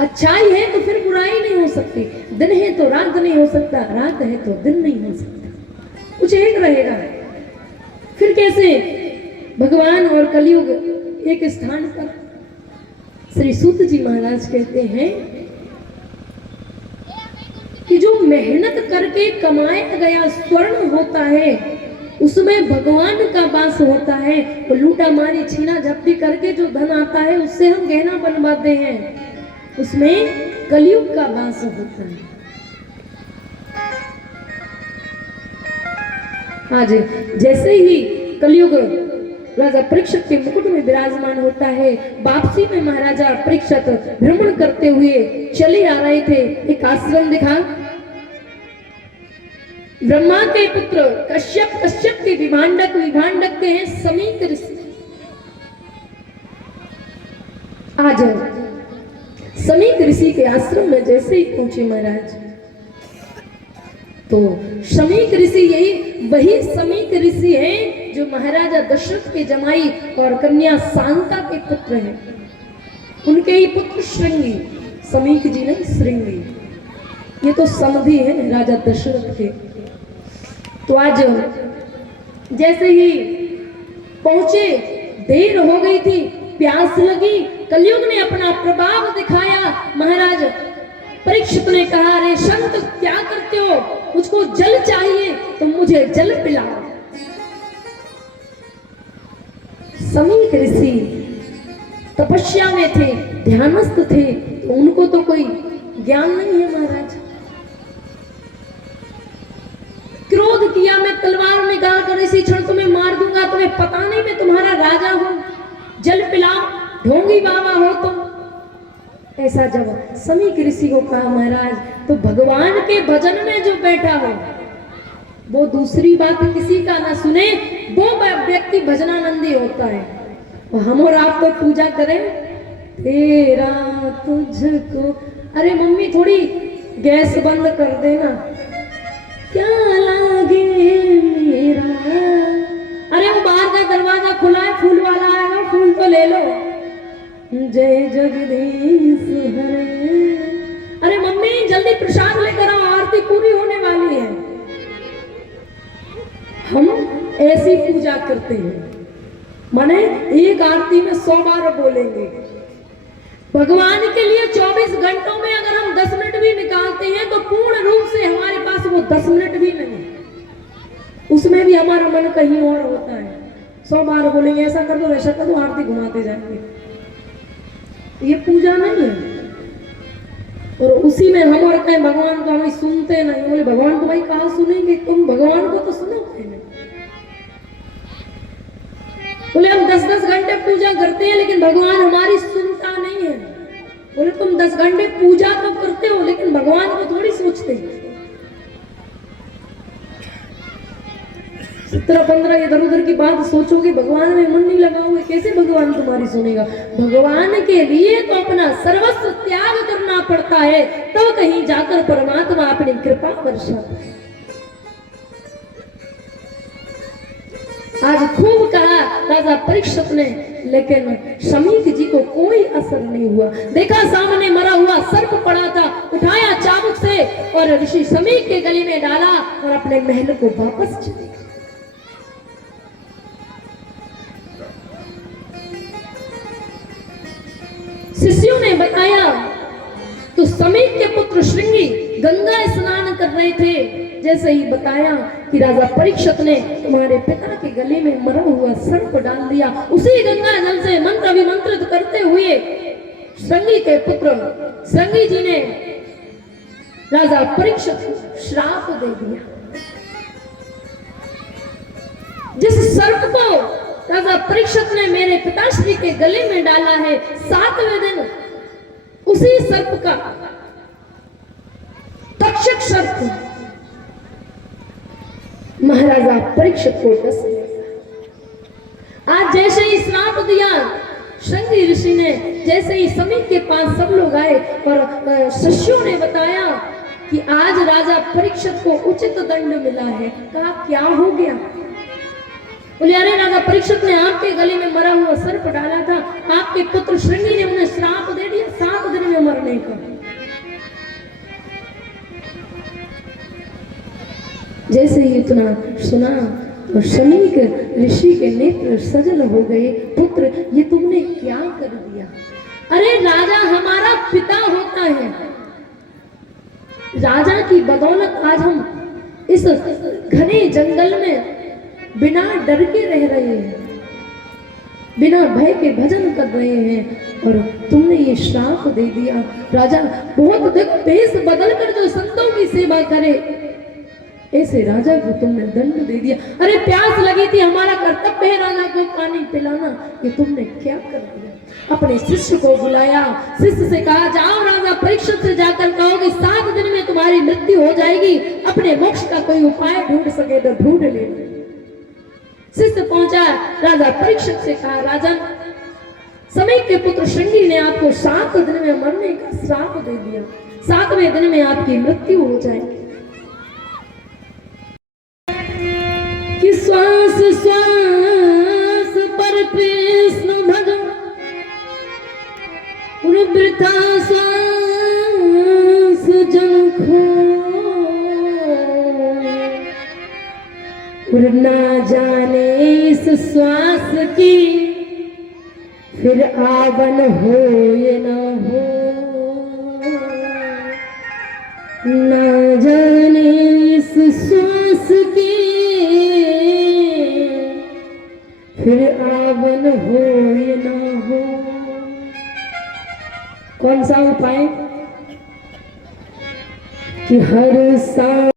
अच्छाई है तो फिर बुराई नहीं हो सकती, दिन है तो रात नहीं हो सकता, रात है तो दिन नहीं हो सकता, कुछ एक रहेगा। फिर कैसे भगवान और कलयुग एक स्थान पर? श्री सूत जी महाराज कहते हैं कि जो मेहनत करके कमाया गया स्वर्ण होता है उसमें भगवान का वास होता है। तो लूटा मारी छीना झपटी करके जो धन आता है उससे हम गहना बनवाते हैं, उसमें कलयुग का वास होता है। आज जैसे ही कलयुग राजा परीक्षित के मुकुट में विराजमान होता है, वापसी में महाराजा परीक्षित भ्रमण करते हुए चले आ रहे थे। एक आश्रम दिखा, ब्रह्मा के पुत्र कश्यप, कश्यप के विभांडक, विभांडक के हैं समीक ऋषि। आज समीक ऋषि के आश्रम में जैसे ही पहुंचे महाराज, तो समीक ऋषि यही वही समीक ऋषि हैं जो महाराजा दशरथ के जमाई और कन्या शांता के पुत्र हैं। उनके ही पुत्र श्रृंगी, समीक जी नहीं श्रृंगी, ये तो समधि है राजा दशरथ के। तो आज जैसे ही पहुंचे, देर हो गई थी, प्यास लगी, कलयुग ने अपना प्रभाव दिखाया। महाराज परीक्षित ने कहा, अरे संत क्या करते हो, मुझको जल चाहिए, तुम मुझे जल पिलाओ। समीक ऋषि तपस्या में थे, ध्यानस्थ थे, तो उनको तो कोई ज्ञान नहीं है महाराज। क्रोध किया, मैं तलवार निकाल कर इसी क्षण तुम्हें मार दूंगा, तुम्हें पता नहीं मैं तुम्हारा राजा हूं, जल पिलाओ, ढोंगी बाबा हो तुम। ऐसा जब समीक ऋषि को कहा महाराज, तो भगवान के भजन में जो बैठा हो वो दूसरी बात किसी का ना सुने, वो व्यक्ति भजनानंदी होता है। और हम और आप तो पूजा करें, तेरा तुझको, अरे मम्मी थोड़ी गैस बंद कर देना, क्या लागे मेरा, अरे वो बाहर का दरवाजा खुला है, फूल वाला आएगा, फूल तो ले लो, जय जगदीश हरे, अरे मम्मी जल्दी प्रसाद लेकर आओ, आरती पूरी होने वाली है। हम ऐसी पूजा करते हैं, माने एक आरती में 100 बार बोलेंगे। भगवान के लिए 24 घंटों में अगर हम 10 मिनट भी निकालते हैं तो पूर्ण रूप से हमारे पास वो 10 मिनट भी नहीं, उसमें भी हमारा मन कहीं और होता है। 100 बार बोलेंगे, ऐसा कर दो वैसा कर दो, आरती घुमाते जाएंगे, ये पूजा नहीं है। और उसी में हम और कहें भगवान को हमें सुनते नहीं, बोले भगवान को भाई कहाँ सुनेंगे, तुम भगवान को तो सुनो। बोले हम 10-10 घंटे पूजा करते हैं लेकिन भगवान हमारी सुनता नहीं है। बोले तुम 10 घंटे पूजा तो करते हो लेकिन भगवान को थोड़ी सोचते हैं। 17-15 इधर उधर की बात सोचोगे, भगवान में मन नहीं लगाओगे, कैसे भगवान तुम्हारी सुनेगा? भगवान के लिए तो अपना सर्वस्व त्याग करना पड़ता है, तब कहीं जाकर परमात्मा अपनी कृपा बरसाता है। आज खूब कहा राजा परीक्षित ने, लेकिन समीक जी को कोई असर नहीं हुआ। देखा सामने मरा हुआ सर्प पड़ा था, उठाया चाबुक से और ऋषि समीक के गले में डाला और अपने महल को वापस चले। शिष्यों ने बताया तो समीक के पुत्र श्रृंगी गंगा स्नान कर रहे थे। जैसे ही बताया कि राजा परीक्षित ने तुम्हारे पिता के गले में मरा हुआ सर्प डाल दिया, उसी गंगा जल से मंत्र विमंत्रित करते हुए श्रृंगी के पुत्र श्रृंगी जी ने राजा परीक्षित को श्राप दे दिया। जिस सर्प को राजा परीक्षित ने मेरे पिताश्री के गले में डाला है, 7वें दिन उसी सर्प का तक्षक सर्प महाराजा परीक्षित को डस गया। आज जैसे ही श्राप दिया श्रृंगी ऋषि ने, जैसे ही समीप के पास सब लोग आए और शिष्यों ने बताया कि आज राजा परीक्षित को उचित दंड मिला है। कहा क्या हो गया? बोले अरे राजा परीक्षित ने आपके गले में मरा हुआ सर्प डाला था, आपके पुत्र श्रृंगी ने उन्हें श्राप दे दिया 7 दिन में मरने का। जैसे ही इतना सुना तो शमीक ऋषि के नेत्र सजल हो गए। पुत्र ये तुमने क्या कर दिया? अरे राजा हमारा पिता होता है, राजा की बदौलत आज हम इस घने जंगल में बिना डर के रह रहे हैं, बिना भय के भजन कर रहे हैं, और तुमने ये श्राप दे दिया। राजा बहुत देखो भेष बदल कर जो संतों की सेवा करे, ऐसे राजा को तुमने दंड दे दिया। अरे प्यास लगी थी, हमारा कर्तव्य है राजा को पानी पिलाना, ये तुमने क्या कर दिया? अपने शिष्य को बुलाया, शिष्य से कहा जाओ राजा परीक्षित से जाकर कहो कि 7 दिन में तुम्हारी मृत्यु हो जाएगी, अपने मोक्ष का कोई उपाय ढूंढ सके तो ढूंढ ले। शिष्य पहुंचा, राजा परीक्षित से कहा राजन समय के पुत्र श्रृंगी ने आपको 7 दिन में मरने का श्राप दे दिया, 7वें दिन में आपकी मृत्यु हो जाएगी। कि श्वास श्वास पर कृष्ण भजो, वृथा श्वास जन खो, ना जाने इस श्वास की फिर आवन हो ये न हो, ना जाने इस श्वास की फिर आवन हो ये न हो। कौन सा उपाय? कि हर सांस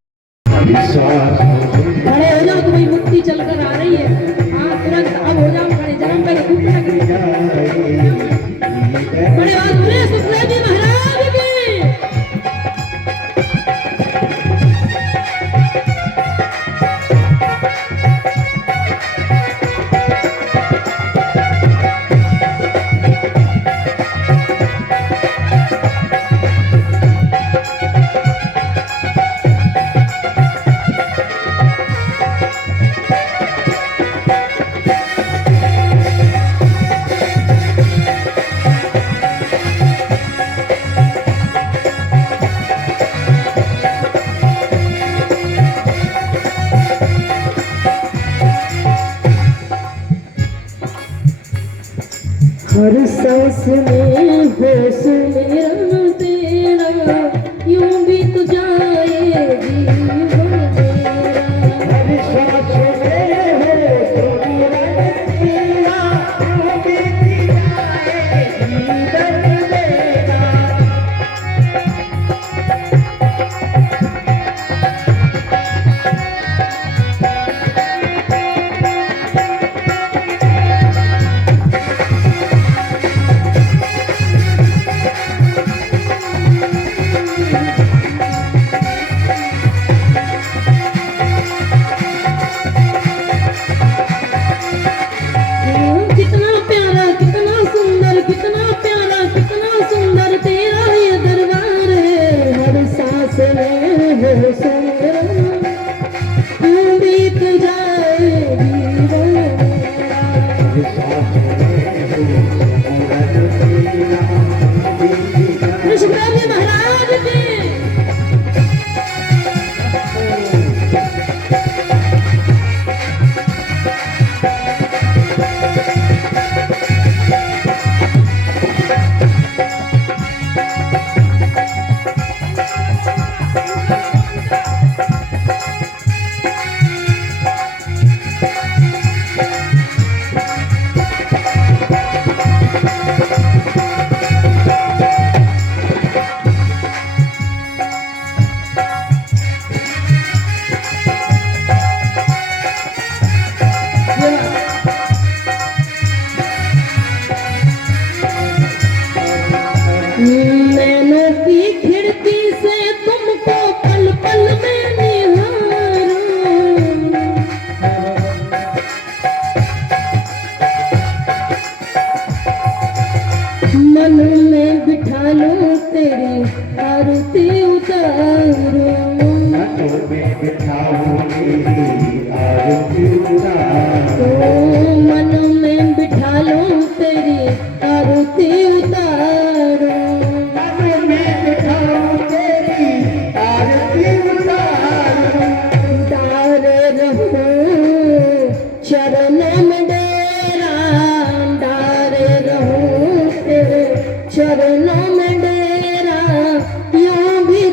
खड़े हो जाओ, तुम्हारी मुक्ति चलकर आ रही है। हाँ तुरंत अब हो जाओ खड़े, जन्म पहले घुटना बड़े बात बोले सुखदेव जी महाराज की। हर सांस में होश मेरा तेरा, यूं बीत जाए जीवन मेरा। हर सांस में होश मेरा तेरा, यूं बीत जाए जीवन मेरा।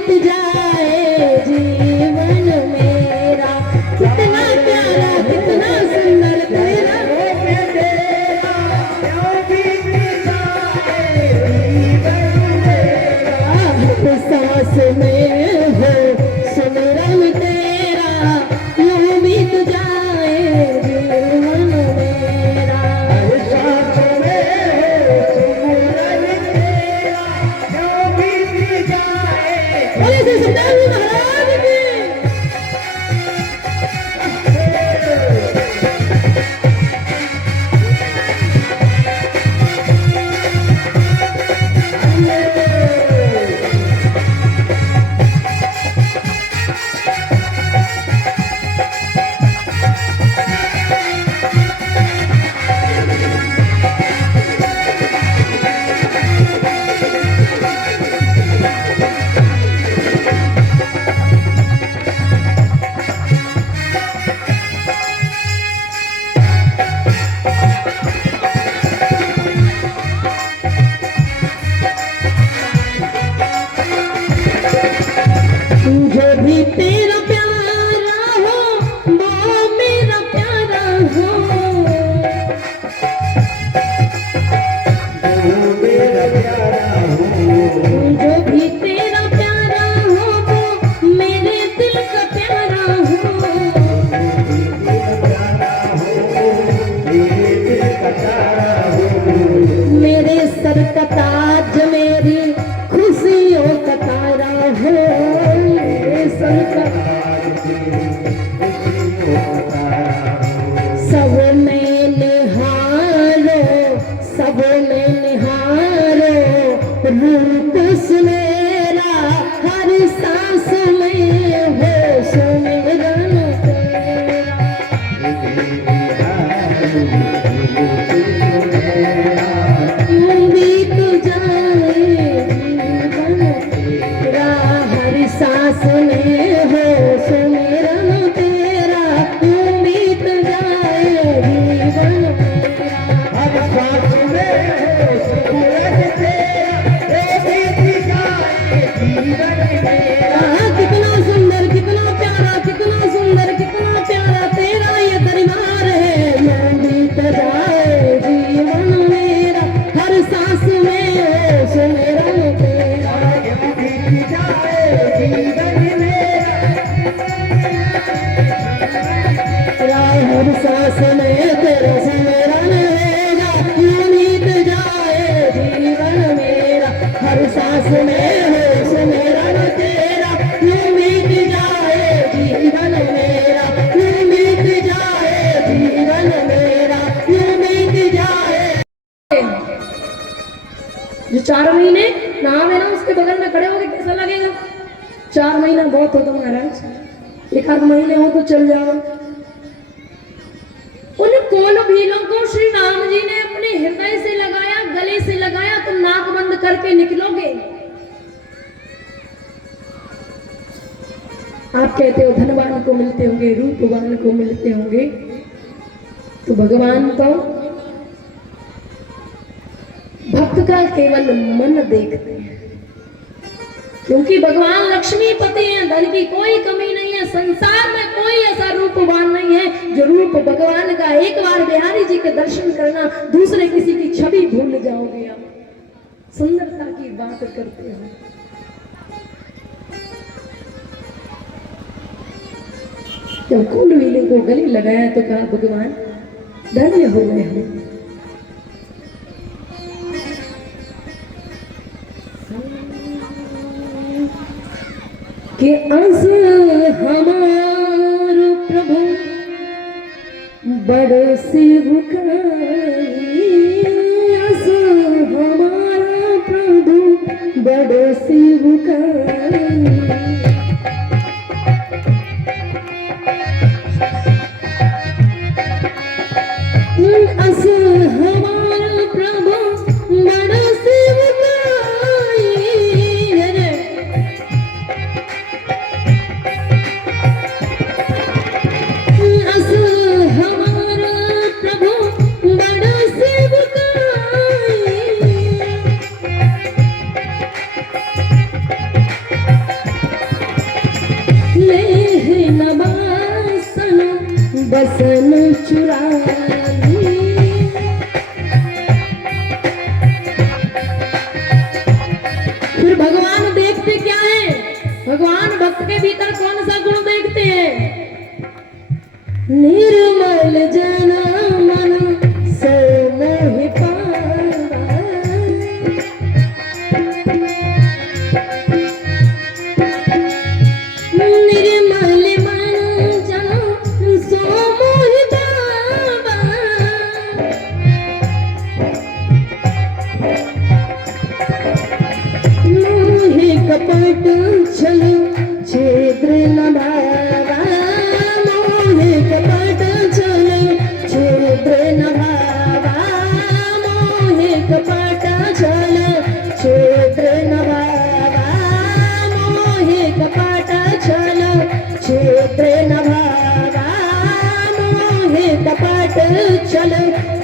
बीत जाए जीवन मेरा। कितना प्यारा कितना सुंदर तेरा सांस में हो सुमिरन तेरा, यूं बीत जाए जीवन मेरा। सांस में हो सुमिरन तेरा, यूं बीत जाए। बोले श्री सत्यनारायण जी महाराज की। जो भी तेरा प्यारा हो वो मेरा प्यारा हो। मेरा प्यारा हो, जो भी तेरा प्यारा हो वो मेरे दिल का प्यारा हो। मेरे सर का ताज मेरी खुशियों का तारा हो। मेरे सर का सब में निहारो, सब में निहारो रूप सुनेरा, हर सांस में हो सुमिरन तेरा। यूं बीत जाए जीवन तेरा, हर सांस में हो सुमिरन तेरा, यूं बीत जाए जीवन मेरा। हर सांस में हो सुमिरन तेरा, यूं बीत जाए जीवन मेरा। कितना सुंदर कितना प्यारा कितना सुंदर कितना प्यारा तेरा ये दरबार है। यूं बीत जाए जीवन मेरा, हर सांस में हो सुमिरन तेरा। यूं बीत जाए जीवन मेरा। हर सांस में तेरा सुमिरन होगा, यूं बीत जाए जीवन मेरा। हर सांस में हो सुमिरन तेरा, यूं बीत जाए जीवन मेरा। यूं बीत जाए जीवन मेरा, यूं बीत जाए। जो 4 महीने नाम है ना उसके बगल में खड़े होके कैसा लगेगा? 4 महीना बहुत होता महाराज, 1 आध महीने हो तो चल जाओ। उन कोल भीलों को श्री राम जी ने अपने हृदय से लगाया, गले से लगाया, तुम नाक बंद करके निकलोगे। आप कहते हो धनवान को मिलते होंगे, रूपवान को मिलते होंगे, तो भगवान तो भक्त का केवल मन देखते हैं, क्योंकि भगवान लक्ष्मीपति हैं, धन की कोई कमी नहीं है। संसार में कोई ऐसा रूपवान नहीं है जो रूप भगवान का, एक बार बिहारी जी के दर्शन करना, दूसरे किसी की छवि भूल जाओगे आप। सुंदरता की बात करते हो। जब कुंडली को गले लगाया तो कहा भगवान धन्य हो गए हम। कि अस हमारो प्रभु बड़ सेवकाई, अस हमारा प्रभु बड़ सेवकाई। अस हमारा प्रभु बड़ सेवकाई। अस हमारा प्रभु बड़ सेवकाई। बसन चुरा ली। फिर भगवान देखते क्या है? भगवान भक्त के भीतर कौन सा गुण देखते हैं? निर्मल जन मन सो मोहि पावा। निर्मल मन जन सो मोहि पावा। मोहि कपट छल छिद्र न भावा। मोहि कपट छल छिद्र न भावा। मोहि कपट छल छिद्र न भावा। मोहि कपट छल छिद्र न भावा। मोहि कपट छल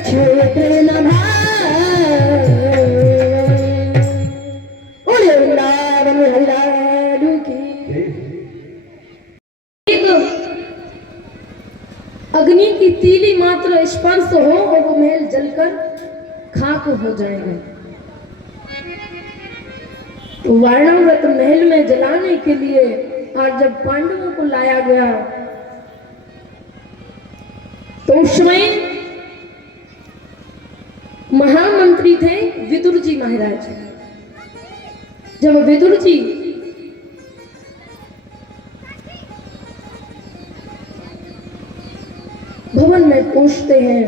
छिद्र न भावा। बोले वृंदावन हरिलाल की। अग्नि की तीली मात्र स्पर्श हो और वो महल जलकर खाक हो जाएगा। तो वर्णाव्रत महल में जलाने के लिए आज जब पांडवों को लाया गया तो उस समय महामंत्री थे विदुर जी महाराज। जब विदुर जी भवन में पहुंचते हैं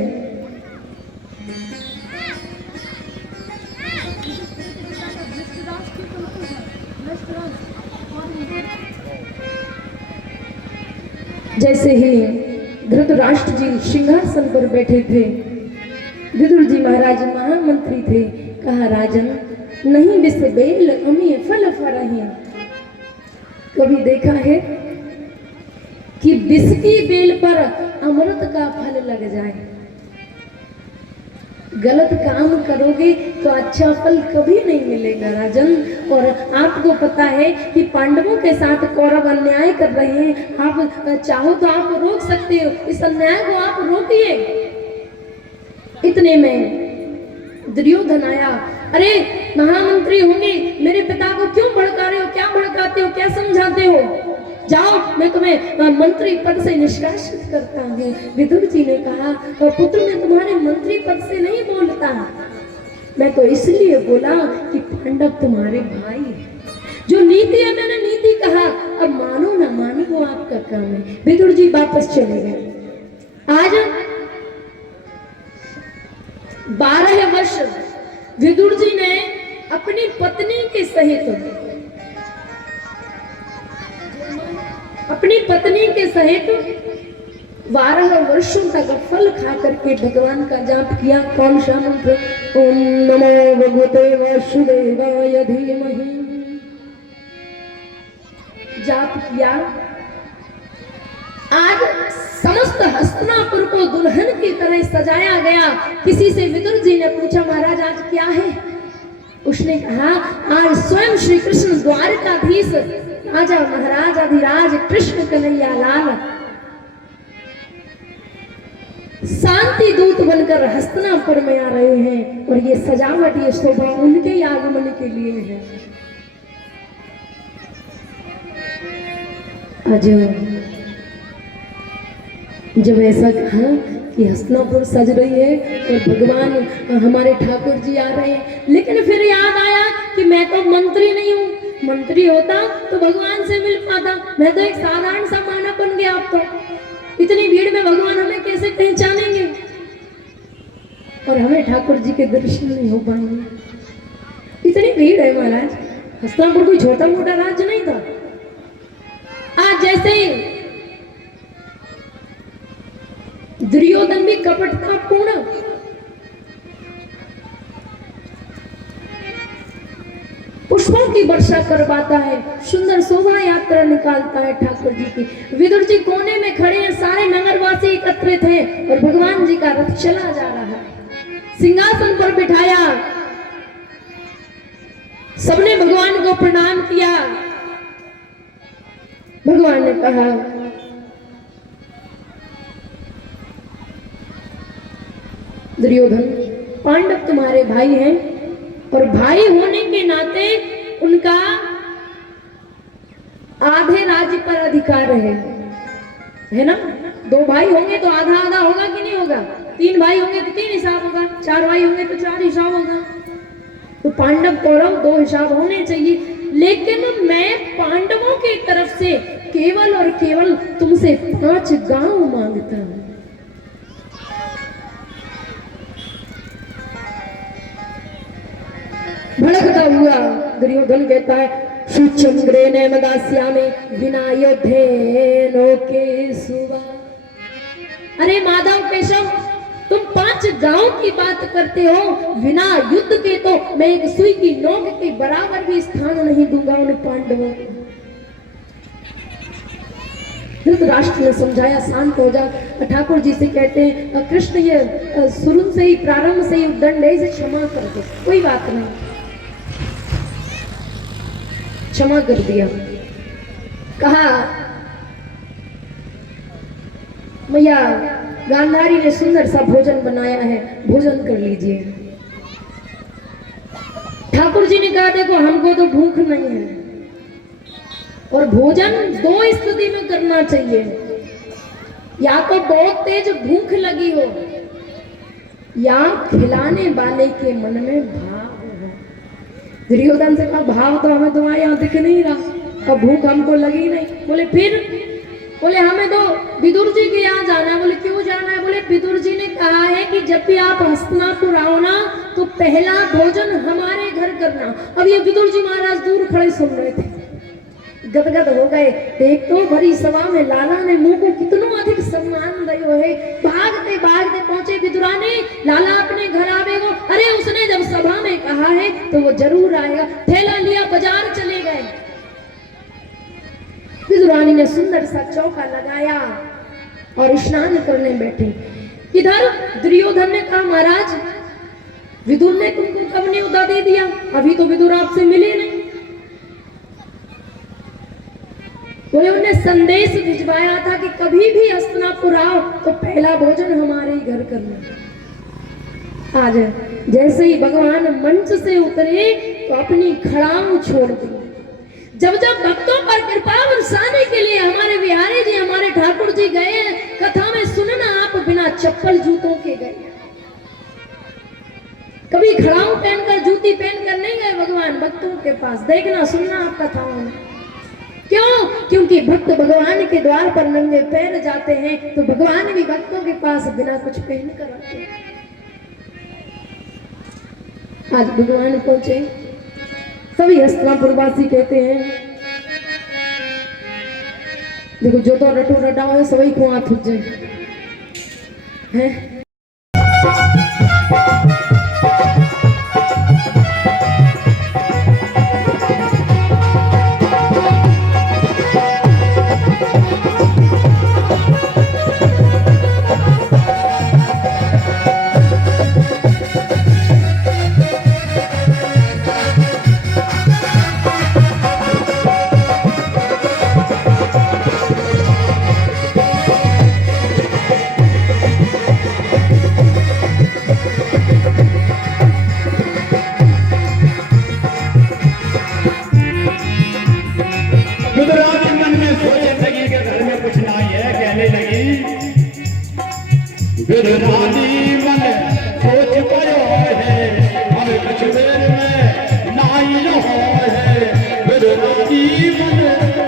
जैसे ही धृतराष्ट्र जी सिंहासन पर बैठे थे, विदुर जी महाराज महामंत्री थे, कहा राजन नहीं बिस बेल अमी फल फरही। कभी देखा है कि बिस की बेल पर अमृत का फल लग जाए? गलत काम करोगे तो अच्छा फल कभी नहीं मिलेगा राजन। और आपको पता है कि पांडवों के साथ कौरव अन्याय कर रहे हैं। आप चाहो तो आप रोक सकते हो, इस अन्याय को आप रोकिए। इतने में दुर्योधन आया। अरे महामंत्री होंगे, मेरे पिता को क्यों भड़का रहे हो? क्या भड़काते हो? क्या समझाते हो? जाओ, मैं तुम्हें मंत्री पद से निष्कासित करता हूँ। विदुर जी ने कहा पुत्र मैं तुम्हारे मंत्री पद से नहीं बोलता, मैं तो इसलिए बोला कि पांडव तुम्हारे भाई हैं। जो नीति है मैंने नीति कहा, अब मानो ना मानो वो आपका काम है। विदुर जी वापस चले गए। आज 12 वर्ष विदुर जी ने अपनी पत्नी के सहित सहित 12 वर्षों तक फल खा करके भगवान का जाप किया। कौन सा मंत्र? ओम नमो भगवते वासुदेवाय धीमहि। जाप किया। आज समस्त हस्तिनापुर को दुल्हन की तरह सजाया गया। किसी से विदुर जी ने पूछा महाराज आज क्या है? उसने कहा आज स्वयं श्री कृष्ण द्वारकाधीश राजा महाराज अधिराज कृष्ण कन्हैया लाल शांति दूत बनकर हस्तिनापुर में आ रहे हैं और ये सजावट ये शोभा उनके आगमन के लिए है। आज जब ऐसा कहा कि हस्तिनापुर सज रही है और भगवान हमारे ठाकुर जी आ रहे हैं, लेकिन फिर याद आया कि मैं तो मंत्री नहीं हूँ। मंत्री होता तो भगवान से मिल पाता, मैं तो एक साधारण सा मानव बन गया। अब तो इतनी भीड़ में भगवान हमें कैसे पहचानेंगे और हमें ठाकुर जी के दर्शन नहीं हो पाएंगे। इतनी भीड़ है महाराज। हस्तिनापुर कोई छोटा मोटा राज्य नहीं था। आज जैसे दुर्योधन भी कपटतापूर्ण पुष्पों की वर्षा करवाता है, सुंदर शोभा यात्रा निकालता है ठाकुर जी की। विदुर जी कोने में खड़े हैं, सारे नगरवासी एकत्रित हैं और भगवान जी का रथ चला जा रहा है। सिंहासन पर बिठाया, सबने भगवान को प्रणाम किया। भगवान ने कहा दुर्योधन, पांडव तुम्हारे भाई हैं और भाई होने के नाते उनका आधे राज्य पर अधिकार है ना। दो भाई होंगे तो आधा आधा होगा कि नहीं होगा? तीन भाई होंगे तो तीन हिसाब होगा, चार भाई होंगे तो चार हिसाब होगा। तो पांडव कौरव दो हिसाब होने चाहिए। लेकिन मैं पांडवों की तरफ से केवल और केवल तुमसे 5 गांव मांगता हूं। भड़कता हुआ दुर्योधन कहता है, सुचंद्रे ने मदास्या में बिना योद्धे के सुबा। अरे माधव केशव, तुम 5 गांव की बात करते हो, बिना युद्ध के तो मैं एक सुई की नोक के बराबर भी स्थान नहीं दूंगा उन पांडवों को। धृतराष्ट्र ने समझाया, शांत हो जा। ठाकुर जी से कहते हैं, कृष्ण ये शुरू से ही प्रारंभ से ही दंड है, इसे क्षमा कर दो, कोई बात नहीं। क्षमा कर दिया। कहा, मैया गांधारी ने सुंदर सा भोजन बनाया है, भोजन कर लीजिए। ठाकुर जी ने कहा, देखो हमको तो भूख नहीं है, और भोजन 2 स्थिति में करना चाहिए, या तो बहुत तेज भूख लगी हो, या खिलाने वाले के मन में भाव हो। दुर्योधन से कहा, भाव तो हमें तुम्हारे यहाँ दिख नहीं रहा, और भूख हमको लगी नहीं। बोले फिर? बोले हमें तो विदुर जी के यहाँ जाना है। बोले क्यों जाना है? बोले विदुर जी ने कहा है कि जब भी आप हस्तिनापुर आओ ना, तो पहला भोजन हमारे घर करना। अब ये विदुर जी महाराज दूर खड़े सुन रहे थे, गदगद हो गए। देख तो भरी सभा में लाला ने मुंह को कितनो अधिक सम्मान दियो है। भागते भागते पहुंचे विदुरानी, लाला अपने घर आवेगो। अरे उसने जब सभा में कहा है तो वो जरूर आएगा। थैला लिया बाजार चले गए। विदुरानी ने सुंदर सा चौका लगाया और स्नान करने बैठे। इधर दुर्योधन ने कहा, महाराज विदुर ने तुमको कब न्योता दे दिया? अभी तो विदुर आपसे मिले नहीं। बोले उन्हें संदेश भिजवाया था कि कभी भी हस्तिनापुर आओ तो पहला भोजन हमारे ही घर करना। आज जैसे ही भगवान मंच से उतरे तो अपनी खड़ाऊ छोड़ दी। जब जब भक्तों पर कृपा बरसाने के लिए हमारे बिहारी जी, हमारे ठाकुर जी गए, कथा में सुनना आप बिना चप्पल जूतों के गए। कभी खड़ाऊ पहनकर, जूती पहनकर नहीं गए भगवान भक्तों के पास। देखना सुनना आप कथाओं में। क्यों? क्योंकि भक्त भगवान के द्वार पर नंगे पैर जाते हैं, तो भगवान भी भक्तों के पास बिना कुछ पहन कर आते हैं। आज भगवान पहुंचे, सभी हस्तिनापुर वासी कहते हैं, देखो जो तो रटो रटाओ है सभी को हाथ उठ जाए हैं। विदुरानी मन सोच पयो है, हम कछुवेर में नाई रहो है। विदुरानी मन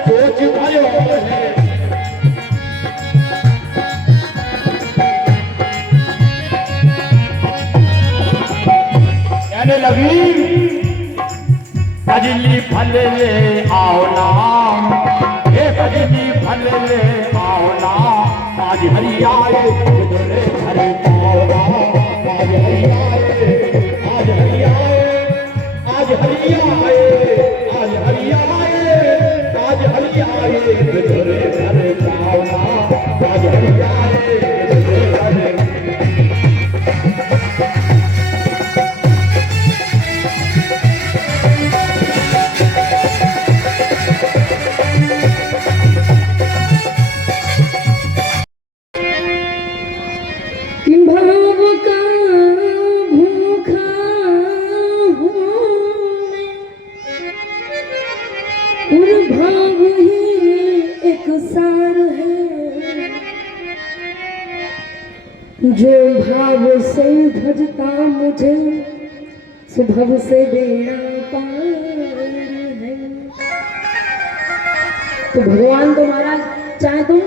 सोच पयो है। कहने लगी, फजली फल ले आओ नाम, हे फजली फल ले आओ नाम। आज हरि आए विदुरे घर पाओ, आज हरि आए, आज हरि आए, आज हरि आए, आज हरि आए, आज हरि आए विदुरे घर पाओ, आज हरि आए विदुरे घर। उन भाव ही एक सार है, जो भाव से भजता मुझे सुभव से बेड़ा पार है। तो भगवान तो महाराज चाहे तुम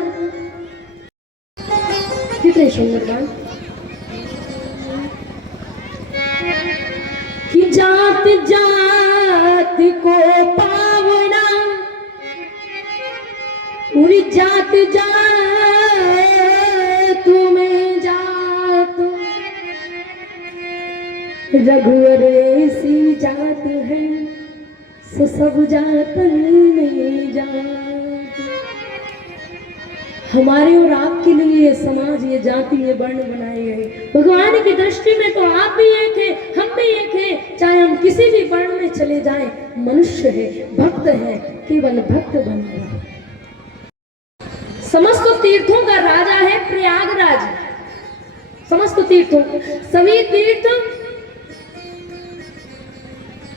कितने सुंदर गान कि जात जात को पावना, पूरी जात जात में जात, रघुवर ऐसी जात है सो सब जातन में जात। हमारे और आपके लिए ये समाज, ये जाति, ये वर्ण बनाए गए। भगवान की दृष्टि में तो आप भी एक है, हम भी एक है। चाहे हम किसी भी वर्ण में चले जाएं, मनुष्य है, भक्त है, केवल भक्त बन गया। समस्त तीर्थों का राजा है प्रयागराज। समस्त तीर्थों, सभी तीर्थ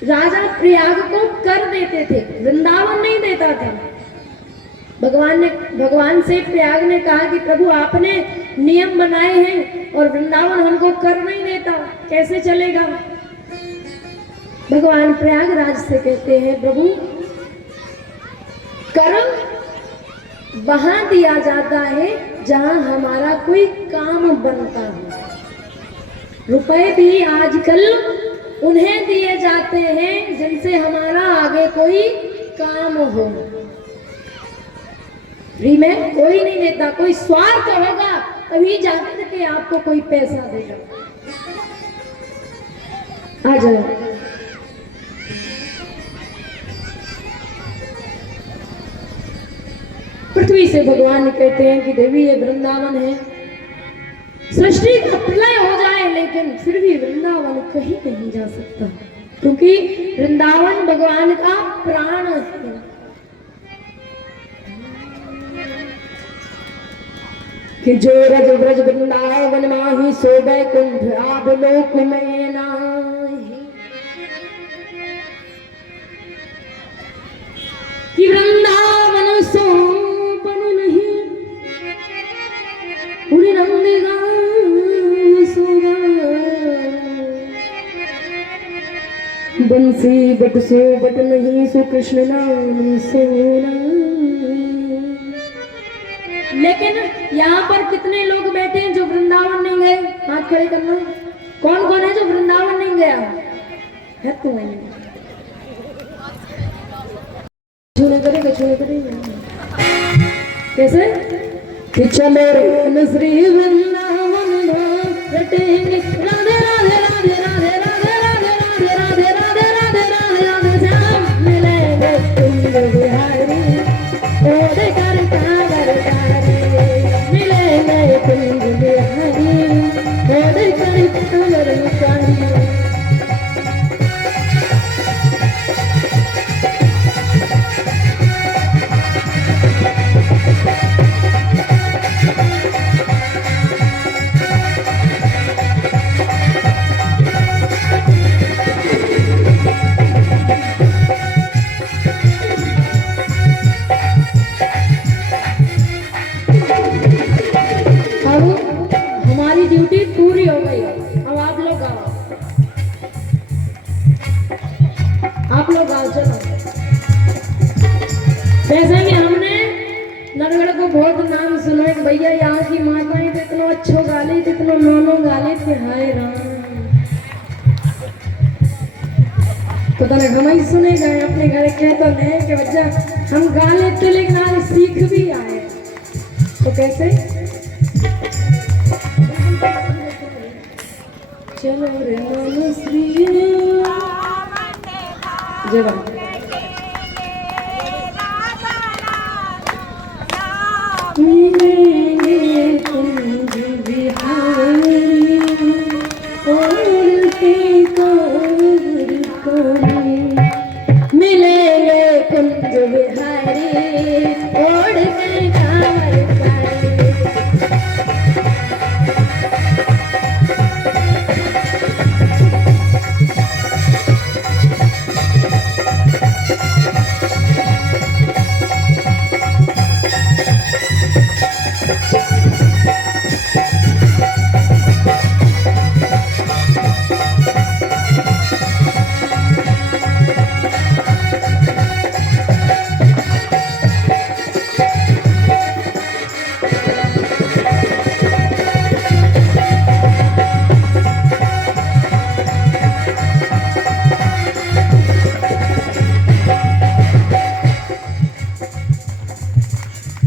राजा प्रयाग को कर देते थे, वृंदावन नहीं देता था। भगवान से प्रयाग ने कहा कि प्रभु आपने नियम बनाए हैं और वृंदावन हमको कर नहीं देता, कैसे चलेगा। भगवान प्रयागराज से कहते हैं प्रभु कर वहां दिया जाता है जहां हमारा कोई काम बनता है। रुपए भी आजकल उन्हें दिए जाते हैं जिनसे हमारा आगे कोई काम हो। फ्री में कोई नहीं देता, कोई स्वार्थ होगा तभी जाकर के आपको कोई पैसा देगा। आ जाओ। पृथ्वी से भगवान कहते हैं कि देवी ये वृंदावन है, सृष्टि का प्रलय हो जाए लेकिन फिर भी वृंदावन कहीं नहीं जा सकता, क्योंकि वृंदावन भगवान का प्राण है। कि जो रज ब्रज वृंदावन माही सो बैकुंठ आब लोक में नाही। कि वृंदावन सो बन नहीं उड़ी नंदगान सोगा, बंसी बट सो बट नहीं सो कृष्ण नाम सोना। लेकिन यहाँ पर कितने लोग बैठे हैं जो वृंदावन नहीं गए? हाथ खड़े करना। कौन कौन है जो वृंदावन नहीं गया है? तू नहीं छूने करेगा, छूने करेगा कैसे कि चलो रे श्री वृंदावन रटेंगे राधे राधे राधे राधे राधे राधे राधे राधे राधे राधे राधे श्याम मिलेंगे कुंज बिहारी ओरे कर कांवर कारी, मिलेंगे कुंज बिहारी ओरे कर कांवर कारी। ड्यूटी पूरी हो गई, अब आप लोग गाओ, आप लोग गाओ चलो। जैसे कि हमने नरगढ़ को बहुत नाम सुना है, भैया यहाँ की माताएं तो इतना अच्छो गाली थी, इतना नौनो गाली थी, हाय राम। तो तने हम ही सुने गए अपने घर के, तो नहीं कि बच्चा हम गा लेते लेकिन आज सीख भी आए। तो कैसे चलो रे मन श्री जय बाबा। मिलेंगे कुंज बिहारी और के कांवर कारी, मिलेंगे कुंज बिहारी और के कांवर कारी।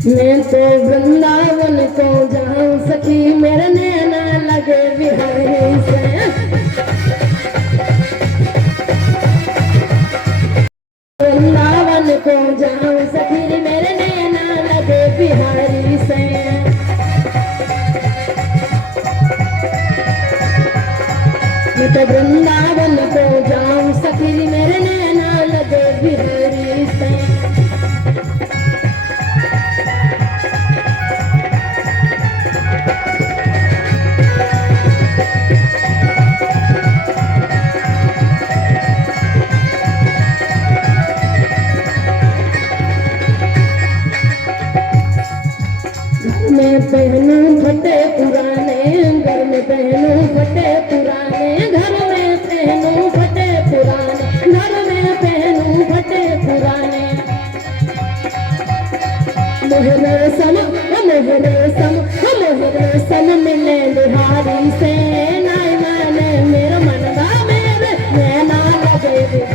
मैं तो वृंदावन को जाऊं सखी, मेरे नैना लगे बिहारी से। वृंदावन को जाऊं सखी, मेरे नैना लगे बिहारी से। मैं तो वृंदावन को जाऊं सखी, मेरे नैना लगे बिहारी से। मैं पहनूं फटे पुराने, घर में पहनूं फटे पुराने, घर में पहनूं फटे पुराने, घर में पहनूं फटे पुराने। मोहरे सम मिले बिहारी से, नाई माने मेरा मनवा मेरे नैना लगे।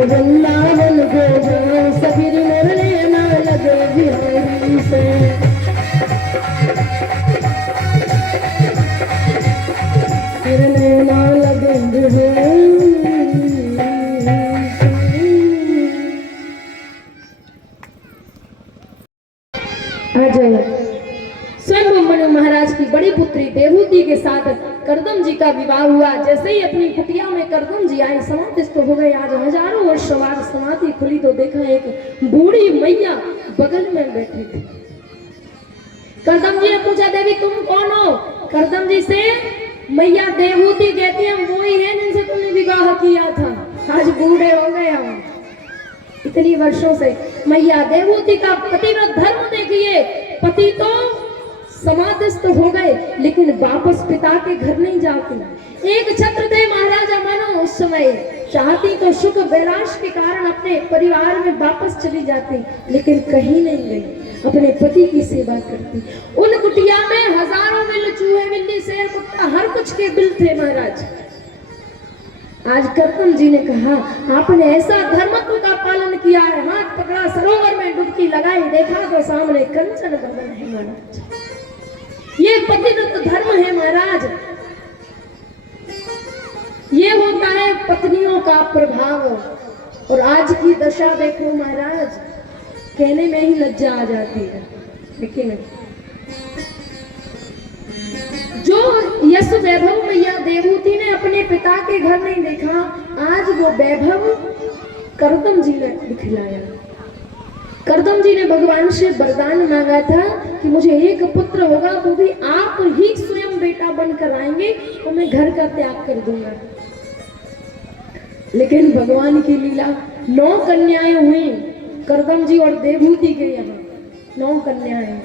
वृंदावन को जाऊं सखी, मेरे नैना लगे बिहारी से। मेरे नैना लगे बिहारी से। स्वयं मनु महाराज की बड़ी पुत्री देवहूति के साथ करदम जी का विवाह हुआ। जैसे ही अपनी कुटिया में करदम जी आए, समाधिस्थ हो गए। आज हजारों वर्ष बाद समाधि खुली तो देखा एक बूढ़ी मैया बगल में बैठी थी। करदम जी ने पूछा, देवी तुम कौन हो? करदम जी से मैया देवहूति कहती है, वो ही है जिनसे तुमने विवाह किया था। आज बूढ़े हो गए हम इतनी वर्षों से। मैया देवहूति का पतिव्रत धर्म देखिए, पति तो समाधिस्थ हो गए लेकिन वापस पिता के घर नहीं जाती। एक छत्रदेव महाराजा मनु उस समय चाहती तो सुख विलास के कारण अपने परिवार में वापस चली जाती, लेकिन कहीं नहीं गई, अपने पति की सेवा करती। उन कुटिया में हजारों बिल, चूहे बिल्ली शेर कुत्ता हर कुछ के बिल थे महाराज। आज करदम जी ने कहा, आपने ऐसा धर्मत्व का पालन किया है। हाथ पकड़ा, सरोवर में डुबकी लगाई, देखा तो सामने कंचन बदन है महाराज। ये पतिव्रत धर्म है महाराज। ये होता है पत्नियों का प्रभाव। और आज की दशा देखो महाराज, कहने में ही लज्जा आ जाती है। लेकिन जो यश वैभव मैया देवहूति ने अपने पिता के घर नहीं देखा, आज वो वैभव करदम जी ने दिखलाया। करदम जी ने भगवान से वरदान मांगा था कि मुझे एक पुत्र होगा, वो भी आप ही स्वयं बेटा बनकर आएंगे तो मैं घर का त्याग कर दूंगा। लेकिन भगवान की लीला, 9 कन्याएं हुई करदम जी और देवहूति के यहाँ। 9 कन्याएं,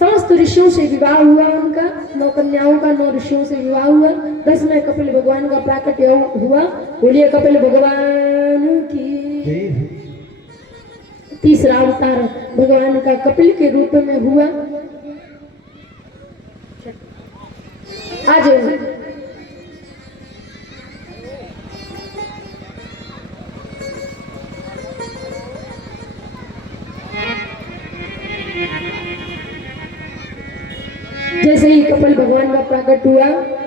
समस्त ऋषियों से विवाह हुआ उनका। 9 कन्याओं का 9 ऋषियों से विवाह हुआ। 10 में कपिल भगवान का प्राकट्य हुआ। बोलिए कपिल भगवान की। तीसरा अवतार भगवान का कपिल के रूप में हुआ। आज जैसे ही कपिल भगवान का प्राकट हुआ,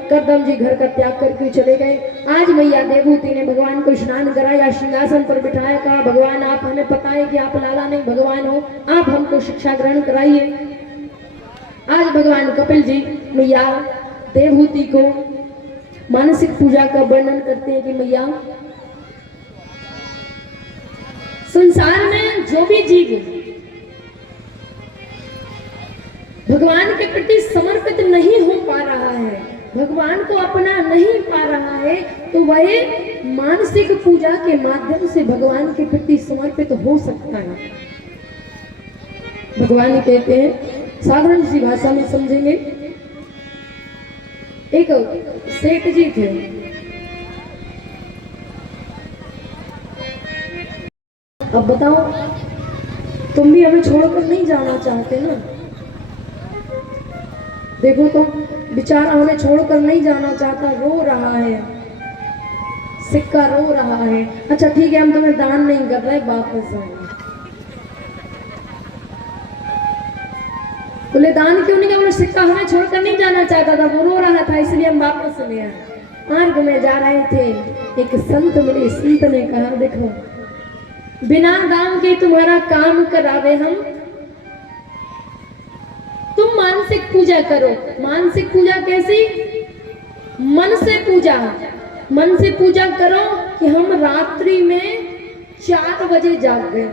करदम जी घर का त्याग करके चले गए। आज मैया देवहूति ने भगवान को स्नान कराया, सिंहासन पर बिठाया, कहा भगवान आप हमें पता है कि आप लाला नहीं भगवान हो, आप हमको शिक्षा ग्रहण कराइए। आज भगवान कपिल जी मैया देवहूति को मानसिक पूजा का वर्णन करते हैं कि मैया संसार में जो भी जीव भगवान के प्रति समर्पित नहीं हो पा रहा है, भगवान को अपना नहीं पा रहा है, तो वह मानसिक पूजा के माध्यम से भगवान के प्रति समर्पित हो सकता है। भगवान कहते हैं, साधारण सी भाषा में समझेंगे। एक सेठ जी थे, अब बताओ तुम भी हमें छोड़कर नहीं जाना चाहते ना। देखो तो बेचारा हमें छोड़कर नहीं जाना चाहता, रो रहा है, सिक्का रो रहा है। अच्छा ठीक है, हम तुम्हें दान नहीं कर रहे, वापस जाओ। बोले दान क्यों नहीं किया? बोले सिक्का हमें छोड़कर नहीं जाना चाहता था, वो रो रहा था, इसलिए हम वापस ले आए। मार्ग में जा रहे थे, एक संत मिले, संत ने कहा देखो बिना दान के तुम्हारा काम करावे हम, तुम मानसिक पूजा करो। मानसिक पूजा कैसी? मन से पूजा, मन से पूजा करो कि हम रात्रि में 4 बजे जाग गए,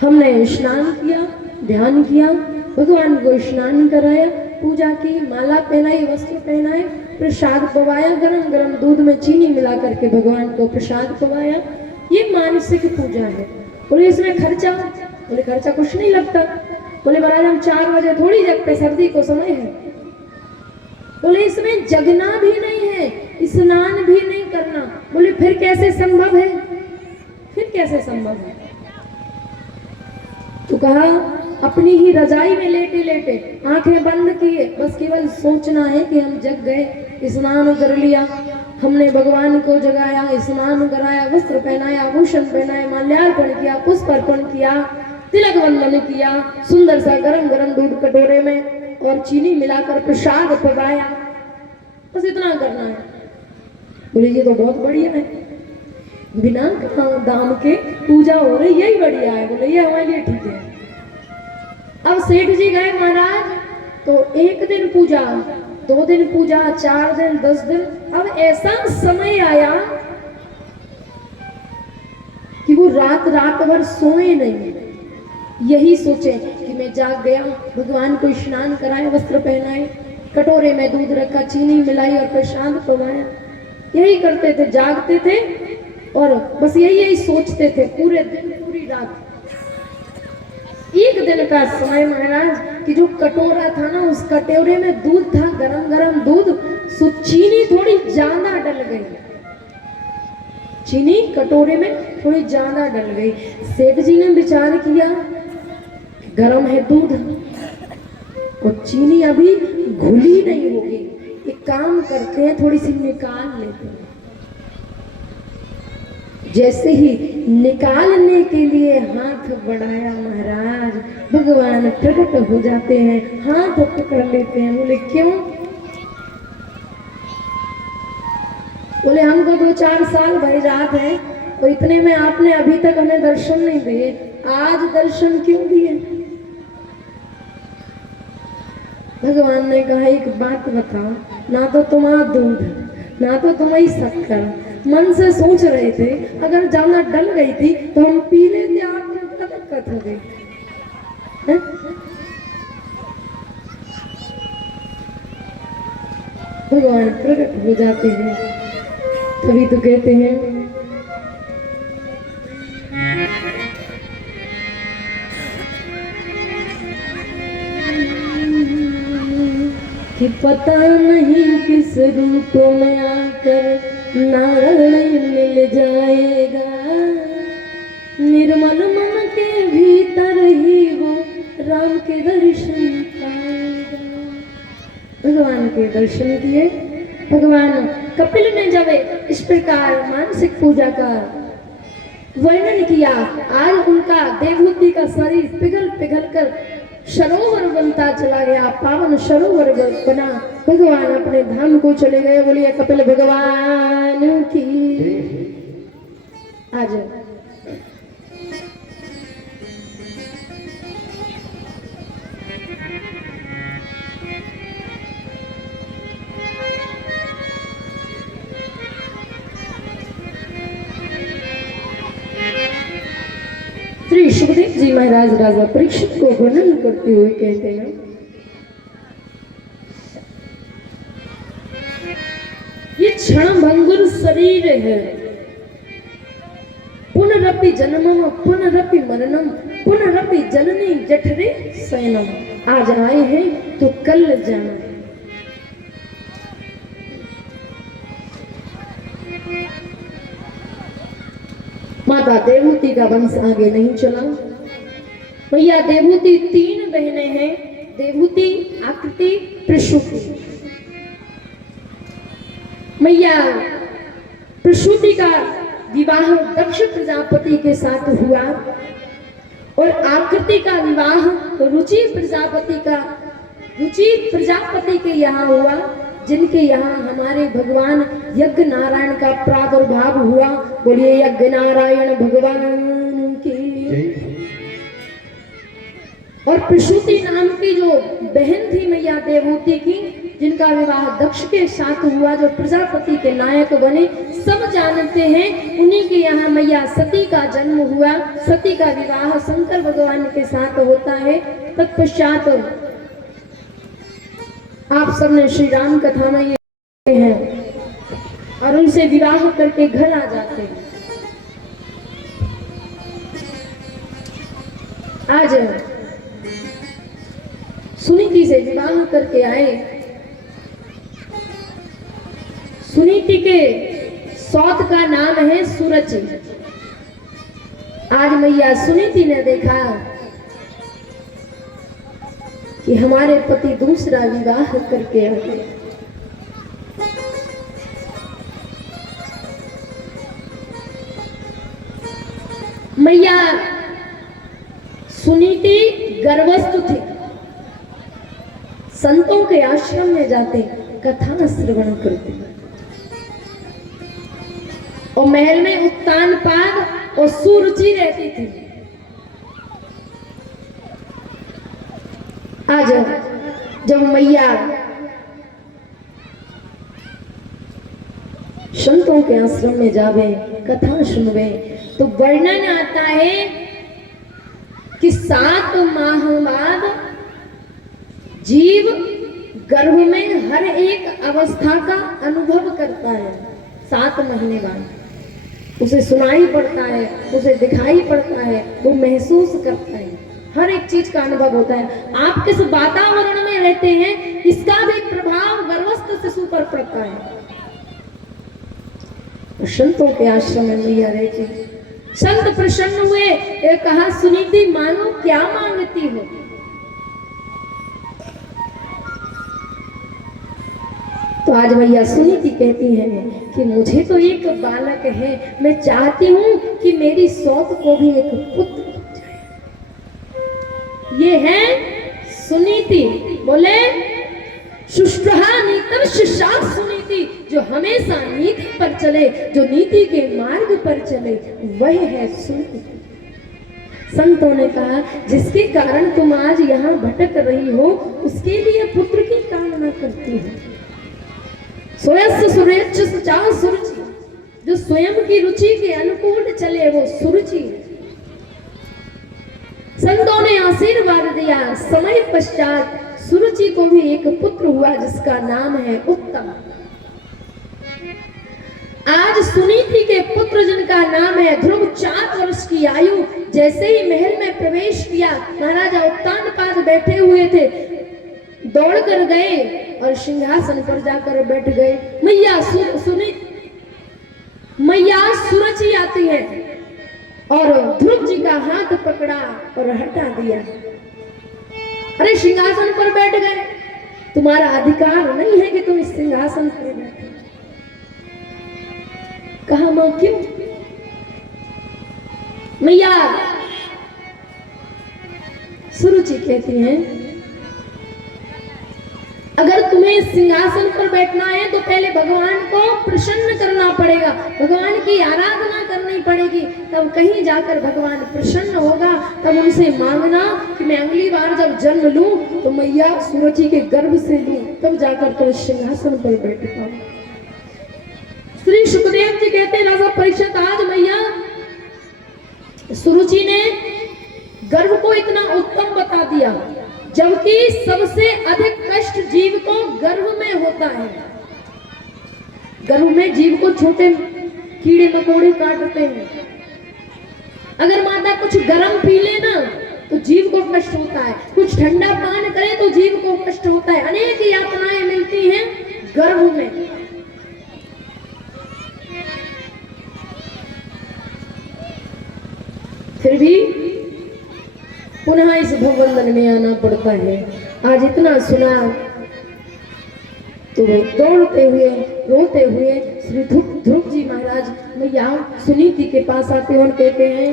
हमने स्नान किया, ध्यान किया, भगवान को स्नान कराया, पूजा की, माला पहनाई, वस्त्र पहनाए, प्रसाद पवाया, गरम गरम दूध में चीनी मिला करके भगवान को प्रसाद पवाया। ये मानसिक पूजा है। बोले इसमें खर्चा? बोले खर्चा कुछ नहीं लगता। बोले महाराज हम 4 बजे थोड़ी जगते, सर्दी को समय है। बोले इसमें जगना भी नहीं है, स्नान भी नहीं करना। बोले फिर कैसे संभव है? फिर कैसे संभव है? तो कहा अपनी ही रजाई में लेटे लेटे आंखें बंद किए, बस केवल सोचना है कि हम जग गए, स्नान कर लिया, हमने भगवान को जगाया, स्नान कराया, वस्त्र पहनाया, आभूषण पहनाए, माल्यार्पण किया, पुष्प अर्पण किया, तिलक वंदन किया, सुंदर सा गरम गरम दूध कटोरे में और चीनी मिलाकर प्रसाद पकाया, बस इतना करना है। बोले ये तो बहुत बढ़िया है, बिना दाम के पूजा हो रही, यही बढ़िया है। बोले ये हमारे लिए ठीक है। अब सेठ जी गए महाराज, तो 1 दिन पूजा, 2 दिन पूजा, 4 दिन, 10 दिन। अब ऐसा समय आया कि वो रात रात भर सोए नहीं, यही सोचे कि मैं जाग गया, भगवान को स्नान कराए, वस्त्र पहनाए, कटोरे में दूध रखा, चीनी मिलाई और प्रसाद पवाया। यही करते थे, जागते थे और बस यही सोचते थे पूरे दिन, पूरी रात। एक दिन का समय महाराज कि जो कटोरा था ना, उस कटोरे में दूध था, गरम गरम दूध, सो चीनी थोड़ी ज्यादा डल गई, चीनी कटोरे में थोड़ी ज्यादा डल गई। सेठ जी ने विचार किया गरम है दूध और चीनी अभी घुली नहीं होगी, एक काम करते हैं थोड़ी सी निकाल लेते हैं। जैसे ही निकालने के लिए हाथ बढ़ाया महाराज, भगवान प्रकट हो जाते हैं, हाथ पकड़ लेते हैं। बोले क्यों? बोले हमको 2-4 साल भय रात है और इतने में आपने अभी तक हमें दर्शन नहीं दिए, आज दर्शन क्यों दिए? भगवान ने कहा एक बात बताओ, ना तो तुम्हारा दूध ना तो तुम्हारी शक्कर, मन से सोच रहे थे अगर ज्यादा डल गई थी तो हम पी लेते, आपको क्या दिक्कत हो गई? भगवान प्रकट हो जाते हैं, तभी तो कहते हैं कि पता नहीं किस रूप में आकर नारायण मिल जाएगा, निर्मल मन के भीतर ही वो राम के दर्शन पाएगा। भगवान के दर्शन किए। भगवान कपिल ने जब इस प्रकार मानसिक पूजा का वर्णन किया, आज उनका देवहूति का शरीर पिघल पिघल कर सरोवर बनता चला गया, पावन सरोवर बना, भगवान अपने धाम को चले गए। बोलिए कपिल भगवान की। आज श्री सुखदेव जी महाराज राजा परीक्षित को वर्णन करते हुए कहते हैं, ये क्षण भंगुर शरीर है, पुनरपि जन्मम पुनरपि मरणम पुनरपि जननी जठरे शयनम। आज आए हैं तो कल जाना। माता देवहूति का वंश आगे नहीं चला। भैया देवहूति 3 बहनें हैं, देवहूति, आकृति, प्रसूति। मैया प्रसूति का विवाह दक्ष प्रजापति के साथ हुआ और आकृति का विवाह रुचि प्रजापति के यहाँ हुआ, जिनके यहाँ हमारे भगवान यज्ञ नारायण का प्रादुर्भाव हुआ। बोलिए यज्ञ नारायण भगवान की। और प्रसूति नाम की जो बहन थी मैया देवहूति की, जिनका विवाह दक्ष के साथ हुआ, जो प्रजापति के नायक बने, सब जानते हैं। उन्हीं के यहाँ मैया सती का जन्म हुआ। सती का विवाह शंकर भगवान के साथ होता है। तत्पश्चात आप सबने श्री राम कथा में ये हैं और उनसे विवाह करके घर आ जाते हैं। आज सुनीति से विवाह करके आए। सुनीति के सौत का नाम है सुरचि। आज मैया सुनीति ने देखा कि हमारे पति दूसरा विवाह करके आ गए। मैया सुनीति गर्भस्थ थी। संतों के आश्रम में जाते, कथा श्रवण करते और महल में उत्तान पाद और सुरुचि रहती थी। आज जब मैया संतों के आश्रम में जावे, कथा सुनवे, तो वर्णन आता है कि 7 माह बाद जीव गर्भ में हर एक अवस्था का अनुभव करता है। 7 महीने बाद उसे सुनाई पड़ता है, उसे दिखाई पड़ता है, वो महसूस करता है, हर एक चीज का अनुभव होता है। आप किस वातावरण में रहते हैं, इसका भी प्रभाव गर्भस्थ शिशु पर पड़ता है। संतों के आश्रम में मैया रहती, संत प्रसन्न हुए, कहा सुनीति मानो क्या मांगती हो। तो आज भैया सुनीति कहती है कि मुझे तो एक बालक है, मैं चाहती हूं कि मेरी सौत को भी एक पुत्र हो जाए। ये है सुनीति। बोले सुष्टहा नीतम शिष्यात् सुनीति, जो हमेशा नीति पर चले, जो नीति के मार्ग पर चले, वह है सुनीति। संतों ने कहा जिसके कारण तुम आज यहाँ भटक रही हो, उसके लिए पुत्र की कामना करती हो। सुरुचि, जो स्वयं की रुचि के अनुकूल चले, वो सुरुचि। संतों ने आशीर्वाद दिया। समय पश्चात सुरुचि को भी एक पुत्र हुआ, जिसका नाम है उत्तम। आज सुनीति के पुत्र जिनका नाम है ध्रुव, 4 वर्ष की आयु, जैसे ही महल में प्रवेश किया, महाराजा उत्तान पाद बैठे हुए थे, दौड़ कर गए और सिंहासन पर जाकर बैठ गए। मैया सुरुचि आती है और ध्रुव जी का हाथ पकड़ा और हटा दिया। अरे सिंहासन पर बैठ गए, तुम्हारा अधिकार नहीं है कि तुम इस सिंहासन पर बैठो। कहा मां क्यों? मैया सुरुचि कहती हैं अगर तुम्हें सिंहासन पर बैठना है तो पहले भगवान को प्रसन्न करना पड़ेगा, भगवान की आराधना करनी पड़ेगी, तब कहीं जाकर भगवान प्रसन्न होगा। तब उनसे मांगना कि मैं अगली बार जब जन्म लूं तो मैया सुरुचि के गर्भ से लूं, तब जाकर कर सिंहासन पर बैठ पाऊं। श्री सुखदेव जी कहते राजा परीक्षित, आज मैया सुरुचि ने गर्भ को इतना उत्तम बता दिया, जबकि सबसे अधिक कष्ट जीव को गर्भ में होता है। गर्भ में जीव को छोटे कीड़े मकोड़े काटते हैं। अगर माता कुछ गर्म पी ले ना तो जीव को कष्ट होता है, कुछ ठंडा पान करे तो जीव को कष्ट होता है। अनेक यातनाएं मिलती हैं गर्भ में। फिर भी पुनः इस भवबंधन में आना पड़ता है। आज इतना सुना तो दौड़ते हुए रोते हुए श्री ध्रुव जी महाराज मैया सुनीति के पास आते और कहते हैं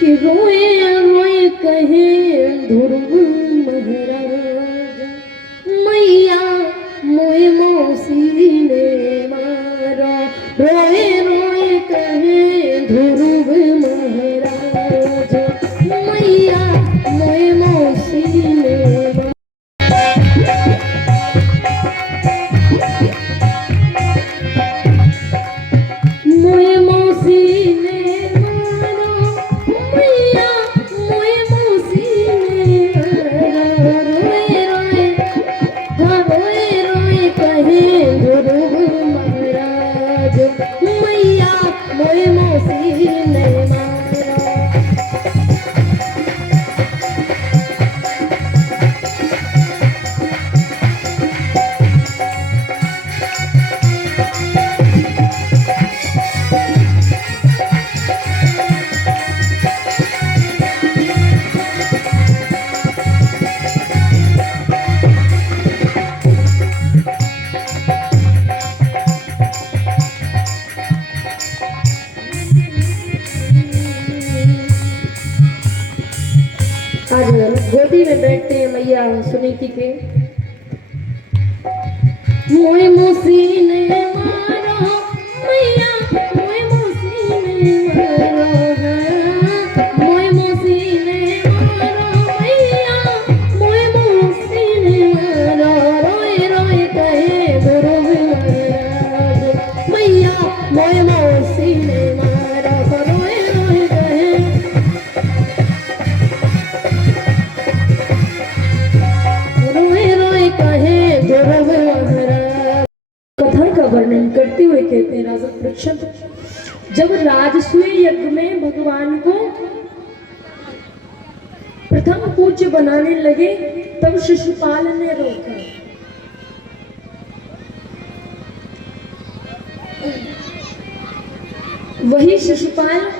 कि रोए रोए कहे ध्रुव महाराज मैया मोए मौसी ने मारा। रोए रोए कहे ध्रुव महाराज मैया मोए मौसी ने मारा। मोए मौसी ने मारा मैया मोए मौसी ने मारा। रोए रोए रोए रोए कहे ध्रुव महाराज मैया मोए मौसी ने मारा। आज गोदी में बैठते हैं मैया सुनीति के। मोए मौसी ने मारा मैया मोए मौसी ने मारा। मोए मौसी ने मारा मैया मोए मौसी ने मारा। रोए रोए कहे ध्रुव महाराज मैया मोए मौसी ने मारा। रोए रोए कहे कथा का वर्णन करते हुए कहते हैं राजा परीक्षित, जब राजसूय यज्ञ में भगवान को प्रथम पूज्य बनाने लगे तब शिशुपाल ने रोका। वही शिशुपाल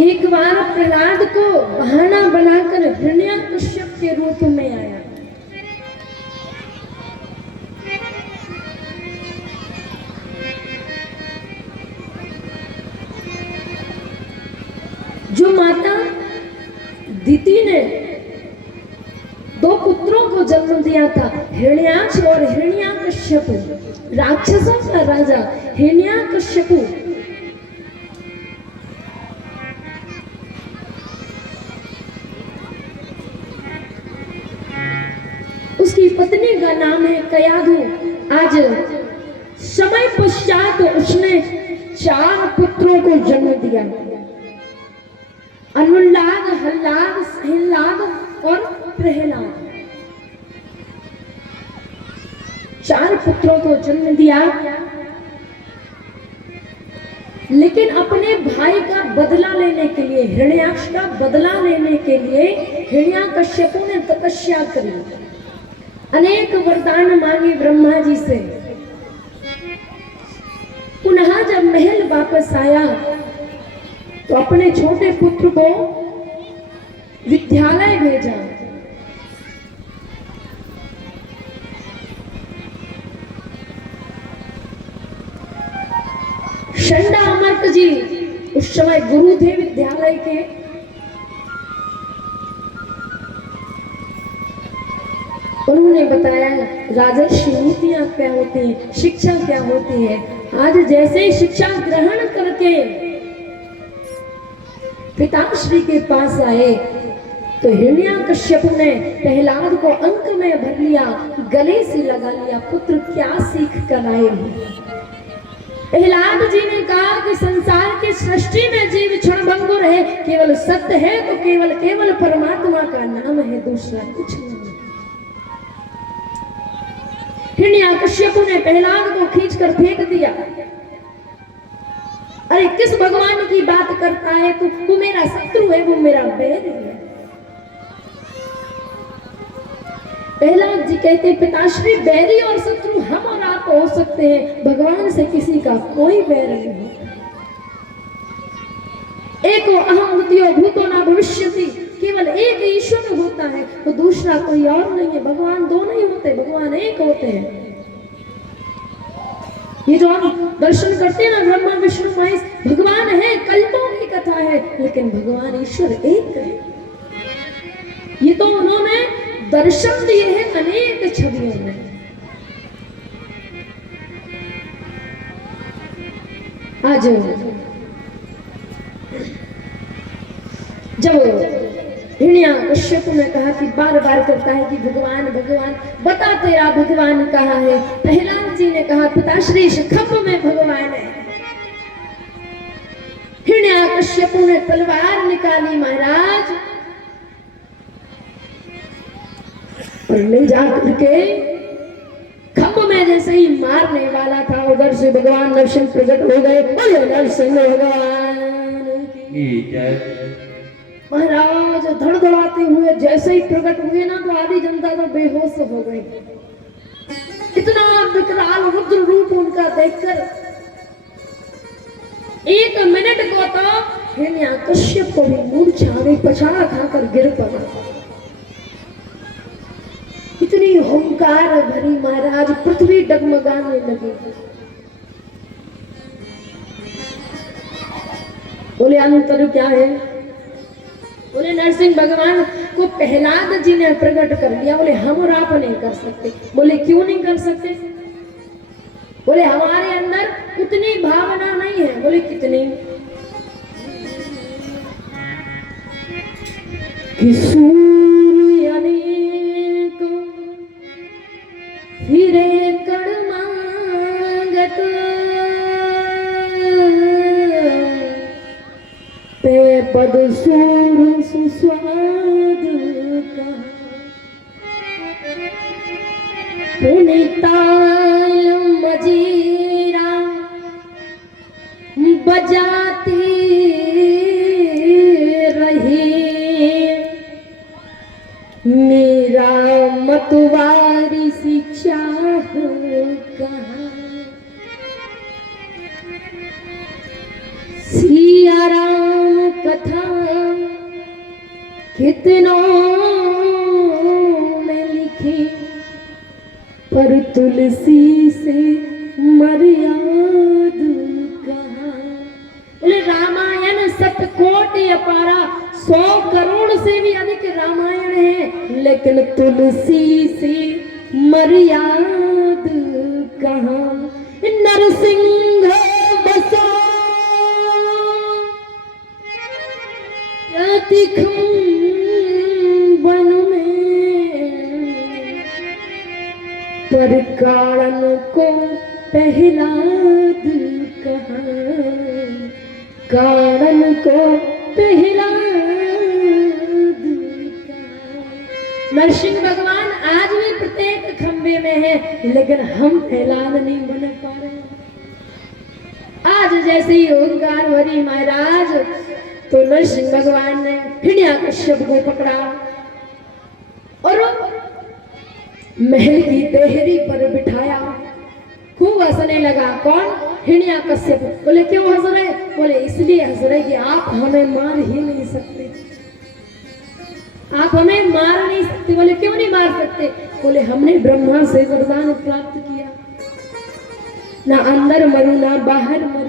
एक बार प्रहलाद को बहाना बनाकर हिरण्याकश्यप के रूप में आया। जो माता दिति ने दो पुत्रों को जन्म दिया था, हिरण्याक्ष और हिरण्याकश्यप, राक्षसों का राजा हिरण्याकश्यप, उसकी पत्नी का नाम है कयाधु। आज समय पश्चात उसने 4 पुत्रों को जन्म दिया, अनुल्लाद, हल्लाद, सहिल्लाद और प्रहलाद। 4 पुत्रों को जन्म दिया, लेकिन अपने भाई का बदला लेने के लिए, हिरण्याक्ष का बदला लेने के लिए हिरण्याकश्यपु ने तपस्या करी, अनेक वरदान मांगे ब्रह्मा जी से। पुनः जब महल वापस आया तो अपने छोटे पुत्र को विद्यालय भेजा। शंडा अमर्क जी उस समय गुरु थे विद्यालय के। उन्होंने बताया राजर्षि नीतियां क्या होती हैं, शिक्षा क्या होती है। आज जैसे ही शिक्षा ग्रहण करके पिताश्री के पास आए तो हिरण्याकश्यप ने प्रहलाद को अंक में भर लिया, गले से लगा लिया, पुत्र क्या सीख कर आए हैं। प्रहलाद जी ने कहा कि संसार की सृष्टि में जीव क्षणभंगुर है, केवल सत्य है तो केवल केवल परमात्मा का नाम है, दूसरा कुछ नहीं। हिरण्यकश्यपु ने प्रहलाद को खींचकर फेंक दिया। अरे किस भगवान की बात करता है तू मेरा शत्रु है, वो मेरा बैर है। प्रहलाद जी कहते पिताश्री बैरी और शत्रु हम और आप हो सकते हैं, भगवान से किसी का कोई बैर नहीं होता। एको अहम द्वितीयो भूतो न भविष्यति, केवल एक ईश्वर होता है, तो दूसरा कोई और नहीं है। भगवान दो नहीं होते, भगवान एक होते हैं। ये जो हम दर्शन करते हैं ना, ब्रह्मा विष्णु महेश, भगवान है, कल्पों की कथा है, लेकिन भगवान ईश्वर एक है। ये तो उन्होंने दर्शन दिए हैं अनेक छवियों में। आज जब हिरण्यकश्यप ने कहा कि बार बार करता है कि भगवान भगवान, बता तेरा भगवान कहाँ है। प्रहलाद जी ने कहा पिताश्री खम्भ में भगवान है। हिरण्यकश्यप ने तलवार निकाली महाराज, और ले जाकर के खम्भ में जैसे ही मारने वाला था, उधर से भगवान नरसिंह प्रकट हो गए। बोलो नरसिंह भगवान की जय। महाराज धड़धड़ाते हुए जैसे ही प्रकट हुए ना, तो आधी जनता तो बेहोश हो गई। इतना विकराल रुद्र रूप उनका देखकर 1 मिनट को तो हिरण्यकश्यप को भी मूर्छा आ गई, पछाड़ा खाकर गिर पड़ा। इतनी हुंकार भरी महाराज, पृथ्वी डगमगाने लगी। बोले अंतर क्या है? बोले नरसिंह भगवान को प्रहलाद जी ने प्रकट कर दिया। बोले हम और आप नहीं कर सकते। बोले क्यों नहीं कर सकते? बोले हमारे अंदर उतनी भावना नहीं है। बोले कितनी? कि सूर्य अनेक फिरे कण मांगत, पे पद सूर सुस्वाद का, पुनिताल मजीरा बजाती रही, मेरा मतवारी सी चाह कहाँ। सिया राम कथा कितनों ने लिखी, पर तुलसी से मर्याद कहाँ। बोले रामायण सतकोटि अपारा, 100 करोड़ से भी अधिक रामायण है, लेकिन तुलसी से मर्याद कहाँ। नरसिंह बसा वन में, पर कारण को प्रहलाद कहाँ, कारण को प्रहलाद कहाँ। नरसिंह भगवान आज भी प्रत्येक खंबे में है, लेकिन हम प्रहलाद नहीं बन पा रहे। आज जैसे ही ओंकार भरी महाराज, तो नरसिंह भगवान ने हिरण्यकश्यप को पकड़ा और महल की देहरी पर बिठाया। खूब हंसने लगा। कौन? हिरण्यकश्यप। बोले क्यों हंस रहे? बोले इसलिए हंस रहे कि आप हमें मार ही नहीं सकते, आप हमें मार नहीं सकते। बोले क्यों नहीं मार सकते? बोले हमने ब्रह्मा से वरदान प्राप्त किया, ना अंदर मरू ना बाहर मरू।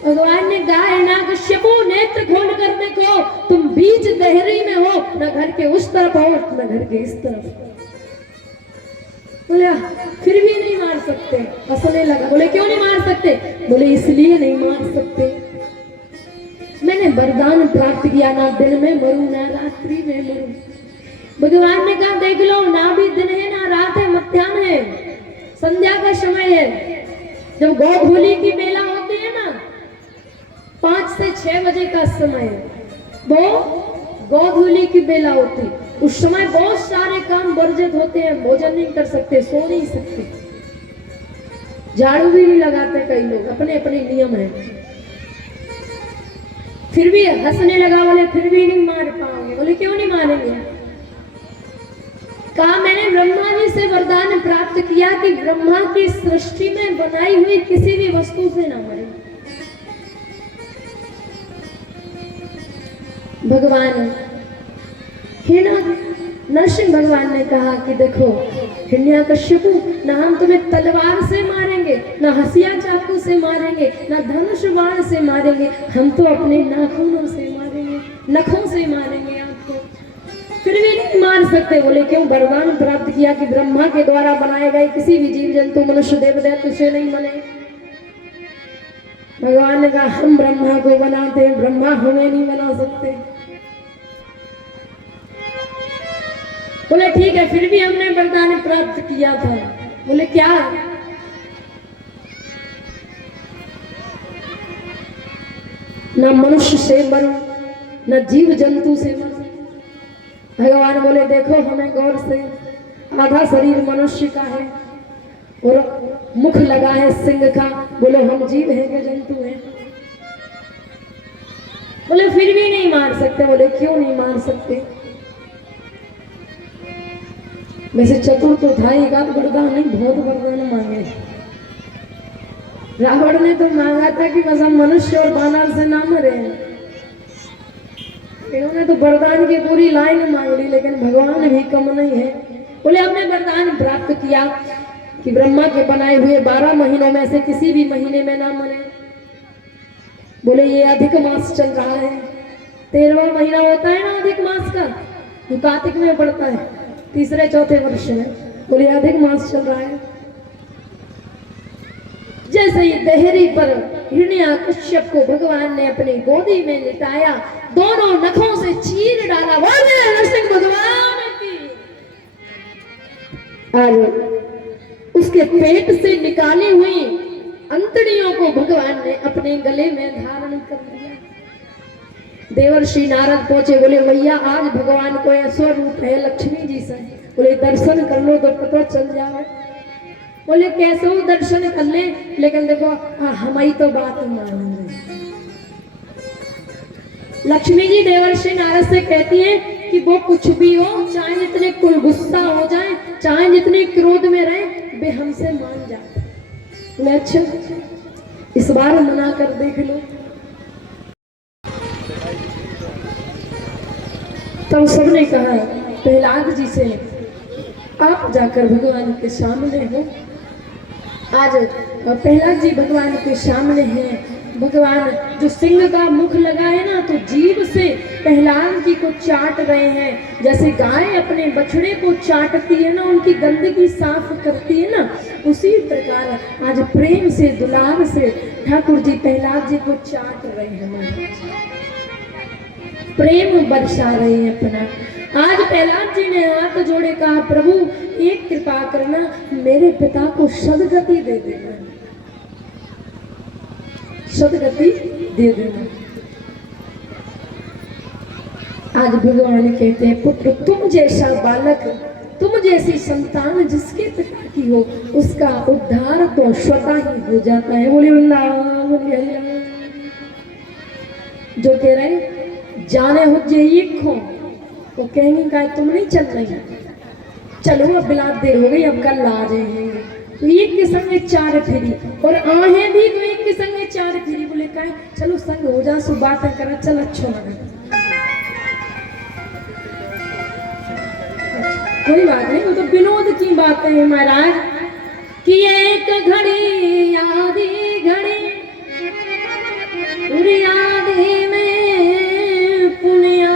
भगवान ने कहा हिरण्यकश्यपु नेत्र खोल कर देखो, तुम बीच देहरी में हो, न घर के उस तरफ हो न घर के इस तरफ। बोले फिर भी नहीं मार सकते। हंसने लगा। बोले क्यों नहीं मार सकते? बोले इसलिए नहीं मार सकते, मैंने वरदान प्राप्त किया, ना दिन में मरू ना रात्रि में मरू। भगवान ने कहा देख लो, ना भी दिन है ना रात है, मध्याह्न है, संध्या का समय है, जब गोधूली की बेला होती है ना, 5 से 6 बजे का समय, वो गोधूली की बेला होती, उस समय बहुत सारे काम वर्जित होते हैं, भोजन नहीं कर सकते, सो नहीं सकते, झाड़ू भी नहीं लगाते, कई लोग अपने अपने नियम है। फिर भी हंसने लगा, बोले फिर भी नहीं मार पाओगे, बोले क्यों नहीं मारेंगे? कहा मैंने ब्रह्मा जी से वरदान प्राप्त किया कि ब्रह्मा की सृष्टि में बनाई हुई किसी भी वस्तु से ना मरे। भगवान नरसिंह भगवान ने कहा कि देखो हिरण्यकश्यपु, ना हम तुम्हें तलवार से मारेंगे, ना हसिया चाकू से मारेंगे, ना धनुष बाण से मारेंगे, हम तो अपने नाखूनों से मारेंगे, नखों से मारेंगे आपको। फिर भी नहीं मार सकते, बोले क्यों? वरदान प्राप्त किया कि ब्रह्मा के द्वारा बनाए गए किसी भी जीव जंतु मनुष्य देवदैत्य उसे नहीं मने। भगवान ने कहा हम ब्रह्मा को बनाते हैं, ब्रह्मा हमें नहीं बना सकते। बोले ठीक है, फिर भी हमने वरदान प्राप्त किया था। बोले क्या? ना मनुष्य से मरो, ना जीव जंतु से मरो। भगवान बोले देखो हमें गौर से, आधा शरीर मनुष्य का है और मुख लगा है सिंह का, बोले हम जीव हैं कि जंतु हैं? बोले फिर भी नहीं मार सकते। बोले क्यों नहीं मार सकते? वैसे चतुर तो था ही, का वरदान नहीं, बहुत वरदान मांगे। रावण ने तो मांगा था कि बस हम मनुष्य और बानर से ना मरे, इन्होंने तो वरदान की पूरी लाइन मांग ली, लेकिन भगवान भी कम नहीं है। बोले हमने वरदान प्राप्त किया कि ब्रह्मा के बनाए हुए 12 महीनों में से किसी भी महीने में ना मरे। बोले ये अधिक मास चल रहा है, 13वां महीना होता है ना अधिक मास का, जो कार्तिक में पड़ता है, तीसरे चौथे वर्ष में। बोले अधिक मास चल रहा है। जैसे ही देहरी पर हिरण्यकश्यप को भगवान ने अपनी गोदी में लिटाया, दोनों नखों से चीर डाला। बोले नरसिंह भगवान की। और उसके पेट से निकाली हुई अंतड़ियों को भगवान ने अपने गले में धारण कर लिया। देवर्षि नारद पहुंचे, बोले भैया आज भगवान को ऐसा रूप है लक्ष्मी जी से, बोले दर्शन कर लो तो पता चल जाओ। बोले कैसे हो दर्शन कर ले, लेकिन देखो हमारी तो बात मानेंगे। लक्ष्मी जी देवर्षि नारद से कहती है कि वो कुछ भी हो, चाहे जितने कुल गुस्सा हो जाए, चाहे जितने क्रोध में रहे, वे हमसे मान जाए। बोले अच्छा इस बार मना कर देख लो। तब सबने कहा प्रहलाद जी से आप जाकर भगवान के सामने हो। आज प्रहलाद जी भगवान के सामने हैं। भगवान जो सिंह का मुख लगा है ना, तो जीभ से प्रहलाद जी को चाट रहे हैं। जैसे गाय अपने बछड़े को चाटती है ना, उनकी गंदगी साफ करती है ना, उसी प्रकार आज प्रेम से दुलार से ठाकुर जी प्रहलाद जी को चाट रहे हैं, प्रेम बरसा रहे हैं अपना। आज प्रहलाद जी ने हाथ जोड़े, कहा प्रभु एक कृपा करना, मेरे पिता को सदगति दे देना, सदगति दे देना। आज भगवान कहते हैं पुत्र तुम जैसा बालक, तुम जैसी संतान जिसके पिता की हो, उसका उद्धार तो स्वतः ही हो जाता है। बोले वृंदावन जो कह रहे जाने हो जे खो, वो कहेंगे का तुम नहीं चल रही, चलो अब बिलात देर हो गई, अब कल आ जाएंगे। तो एक के संग 4 फेरी, और आहें भी तो एक के संग 4 फेरी। बोले का चलो संग हो जा, सु बातें करा, चल अच्छा लगा। कोई बात नहीं, वो तो विनोद की बातें है महाराज। कि एक घड़ी आधी घड़ी आधी में पुनिया,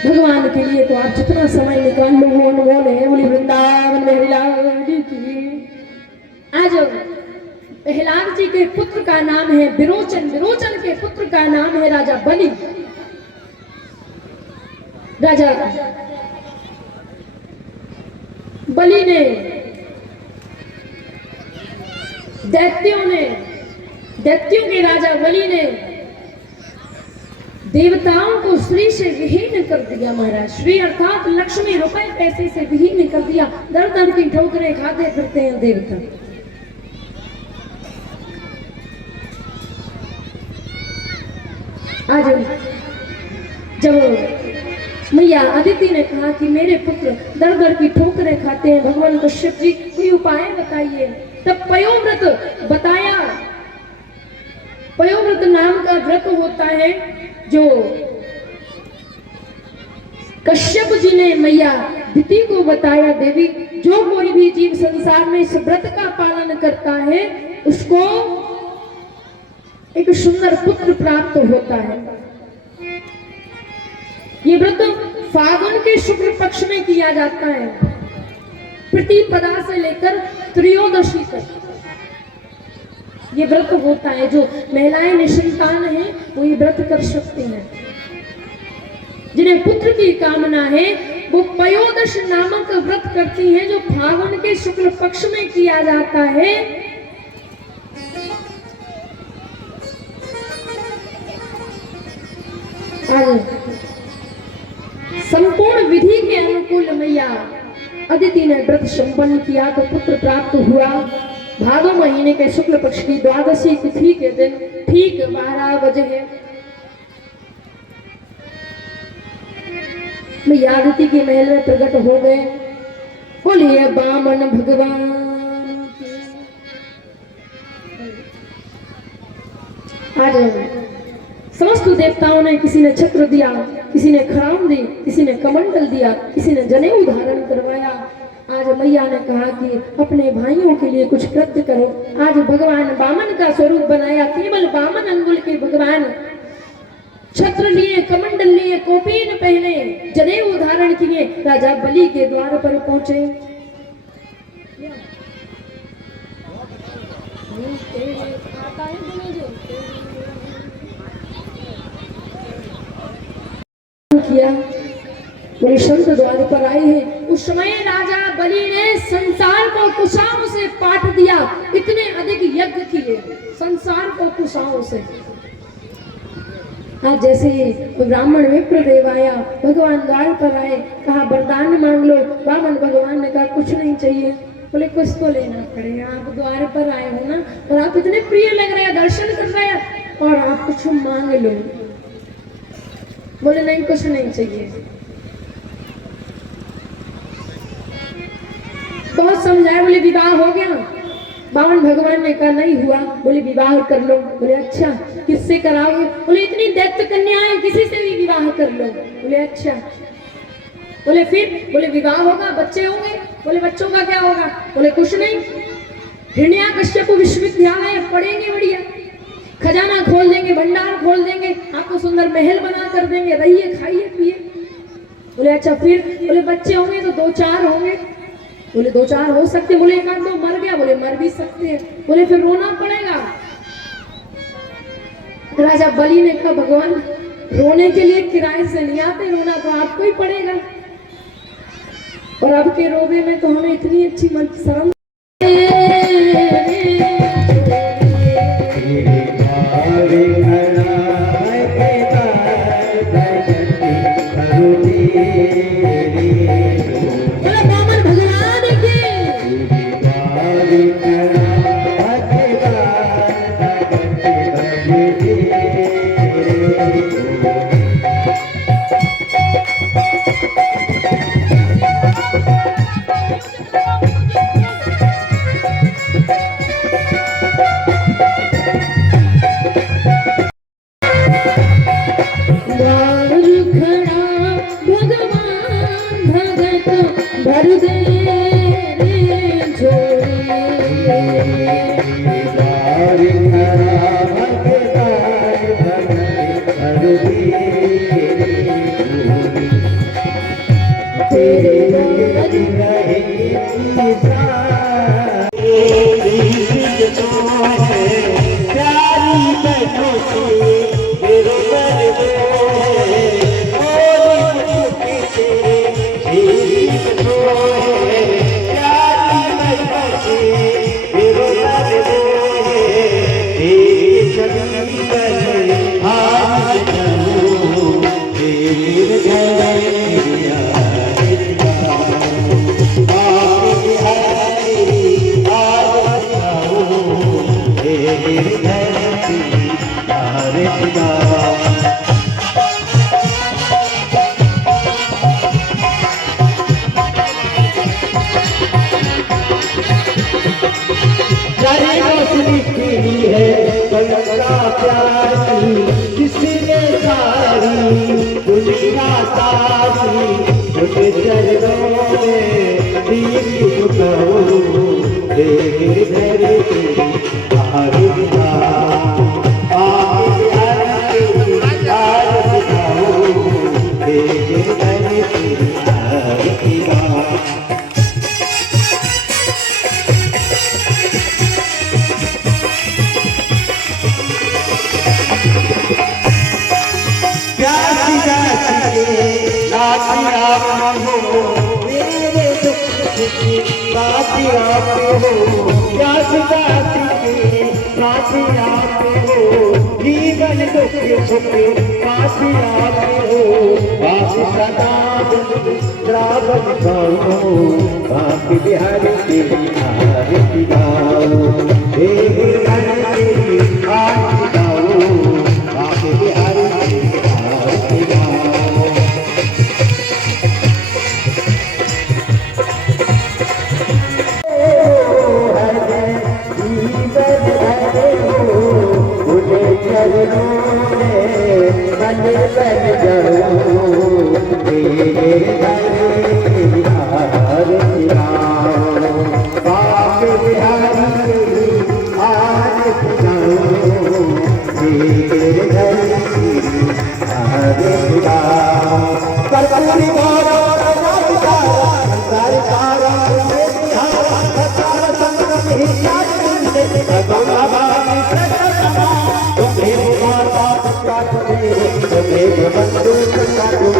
भगवान के लिए तो आप जितना समय निकाल लो वो अनमोल है। बोली वृंदावन में हरिलाल की। आज प्रहलाद जी के पुत्र का नाम है विरोचन, विरोचन के पुत्र का नाम है राजा बलि। बलि ने, दैत्यों के राजा बलि ने देवताओं को श्री से विहीन कर दिया महाराज। श्री अर्थात लक्ष्मी, रुपए पैसे से विहीन कर दिया। दर दर की ठोकरें खाते फिरते हैं देवता। आज जब मैया अदिति ने कहा कि मेरे पुत्र दर दर की ठोकरें खाते हैं, भगवान कश्यप जी कोई उपाय बताइए, तब पयोव्रत बताया। पयोव्रत नाम का व्रत होता है जो कश्यप जी ने मैया अदिति को बताया। देवी, जो कोई भी जीव संसार में इस व्रत का पालन करता है उसको एक सुंदर पुत्र प्राप्त होता है। ये व्रत फागुन के शुक्ल पक्ष में किया जाता है, प्रतिपदा से लेकर त्रयोदशी तक ये व्रत होता है। जो महिलाएं निसंतान हैं वो ये व्रत कर सकते हैं। जिन्हें पुत्र की कामना है वो पयोदश नामक व्रत करती हैं, जो फागुन के शुक्ल पक्ष में किया जाता है। संपूर्ण विधि के अनुकूल मैया अदिति ने व्रत संपन्न किया तो पुत्र प्राप्त हुआ। भादो महीने के शुक्ल पक्ष की द्वादशी तिथि के दिन ठीक 12 बजे है मैया अदिति के महल में प्रकट हो गए। बोलिए बामन भगवान। आज समस्त देवताओं ने, किसी ने चक्र दिया, किसी ने खड़ाम दी, किसी ने कमंडल दिया, किसी ने जनेऊ धारण करवाया। आज मैया ने कहा कि अपने भाइयों के लिए कुछ कृत्य करो। आज भगवान वामन का स्वरूप बनाया। केवल वामन अंगुल के भगवान छत्र लिए, कमंडल लिए, कोपीन पहने, जनेऊ धारण किए, राजा बलि के द्वार पर पहुंचे। किया, बोले संत द्वार पर आए हैं। उस समय राजा बलि ने संसार को कुशाओं से पाट दिया। इतने अधिक यज्ञ किए संसार को कुशाओं से। आज जैसे ब्राह्मण विप्रदेव आया, भगवान द्वार पर आए, कहा वरदान मांग लो। वामन भगवान ने कहा कुछ नहीं चाहिए। बोले कुछ तो लेना पड़ेगा, आप द्वार पर आए हो ना, और आप इतने प्रिय लग रहे हैं, दर्शन कर रहे हैं, और आप कुछ मांग लो। बोले नहीं, कुछ नहीं चाहिए। बहुत समझाया, बोले विवाह हो गया। वामन भगवान ने कहा नहीं हुआ। बोले विवाह कर लो। बोले अच्छा, किससे कराओगे? बोले इतनी दैत्य कन्याएं, किसी से भी विवाह कर लो। बोले अच्छा। बोले फिर? बोले विवाह होगा, बच्चे होंगे। बोले बच्चों का क्या होगा? बोले कुछ नहीं, हिरण्याकश्यप विश्वविद्यालय पढ़ेंगे, बढ़िया खजाना खोल देंगे, भंडार खोल देंगे, आपको सुंदर महल बना कर देंगे, रहिए खाइए पिए। बोले अच्छा फिर? बोले बच्चे होंगे तो 2-4 होंगे। बोले 2-4 हो सकते। बोले एक आध 2 मर गया। बोले मर भी सकते हैं। बोले फिर रोना पड़ेगा। राजा बलि ने कहा भगवान रोने के लिए किराए से नहीं आते, रोना तो आपको ही पड़ेगा, और अब के रोबे में तो हमें इतनी अच्छी मन शर्म। दासी तुझे चरणों में दीप झुकाऊं हे गिरधर तेरी आरतिया जीवन दुख सुख पासी आते हो पासी सदा श्रावण गाओ बाकी बिहारी तेरी आरती गाओ हे बिहारी तेरी आरती गाओ बाकी बिहारी तेरी आरती गाओ बंदूक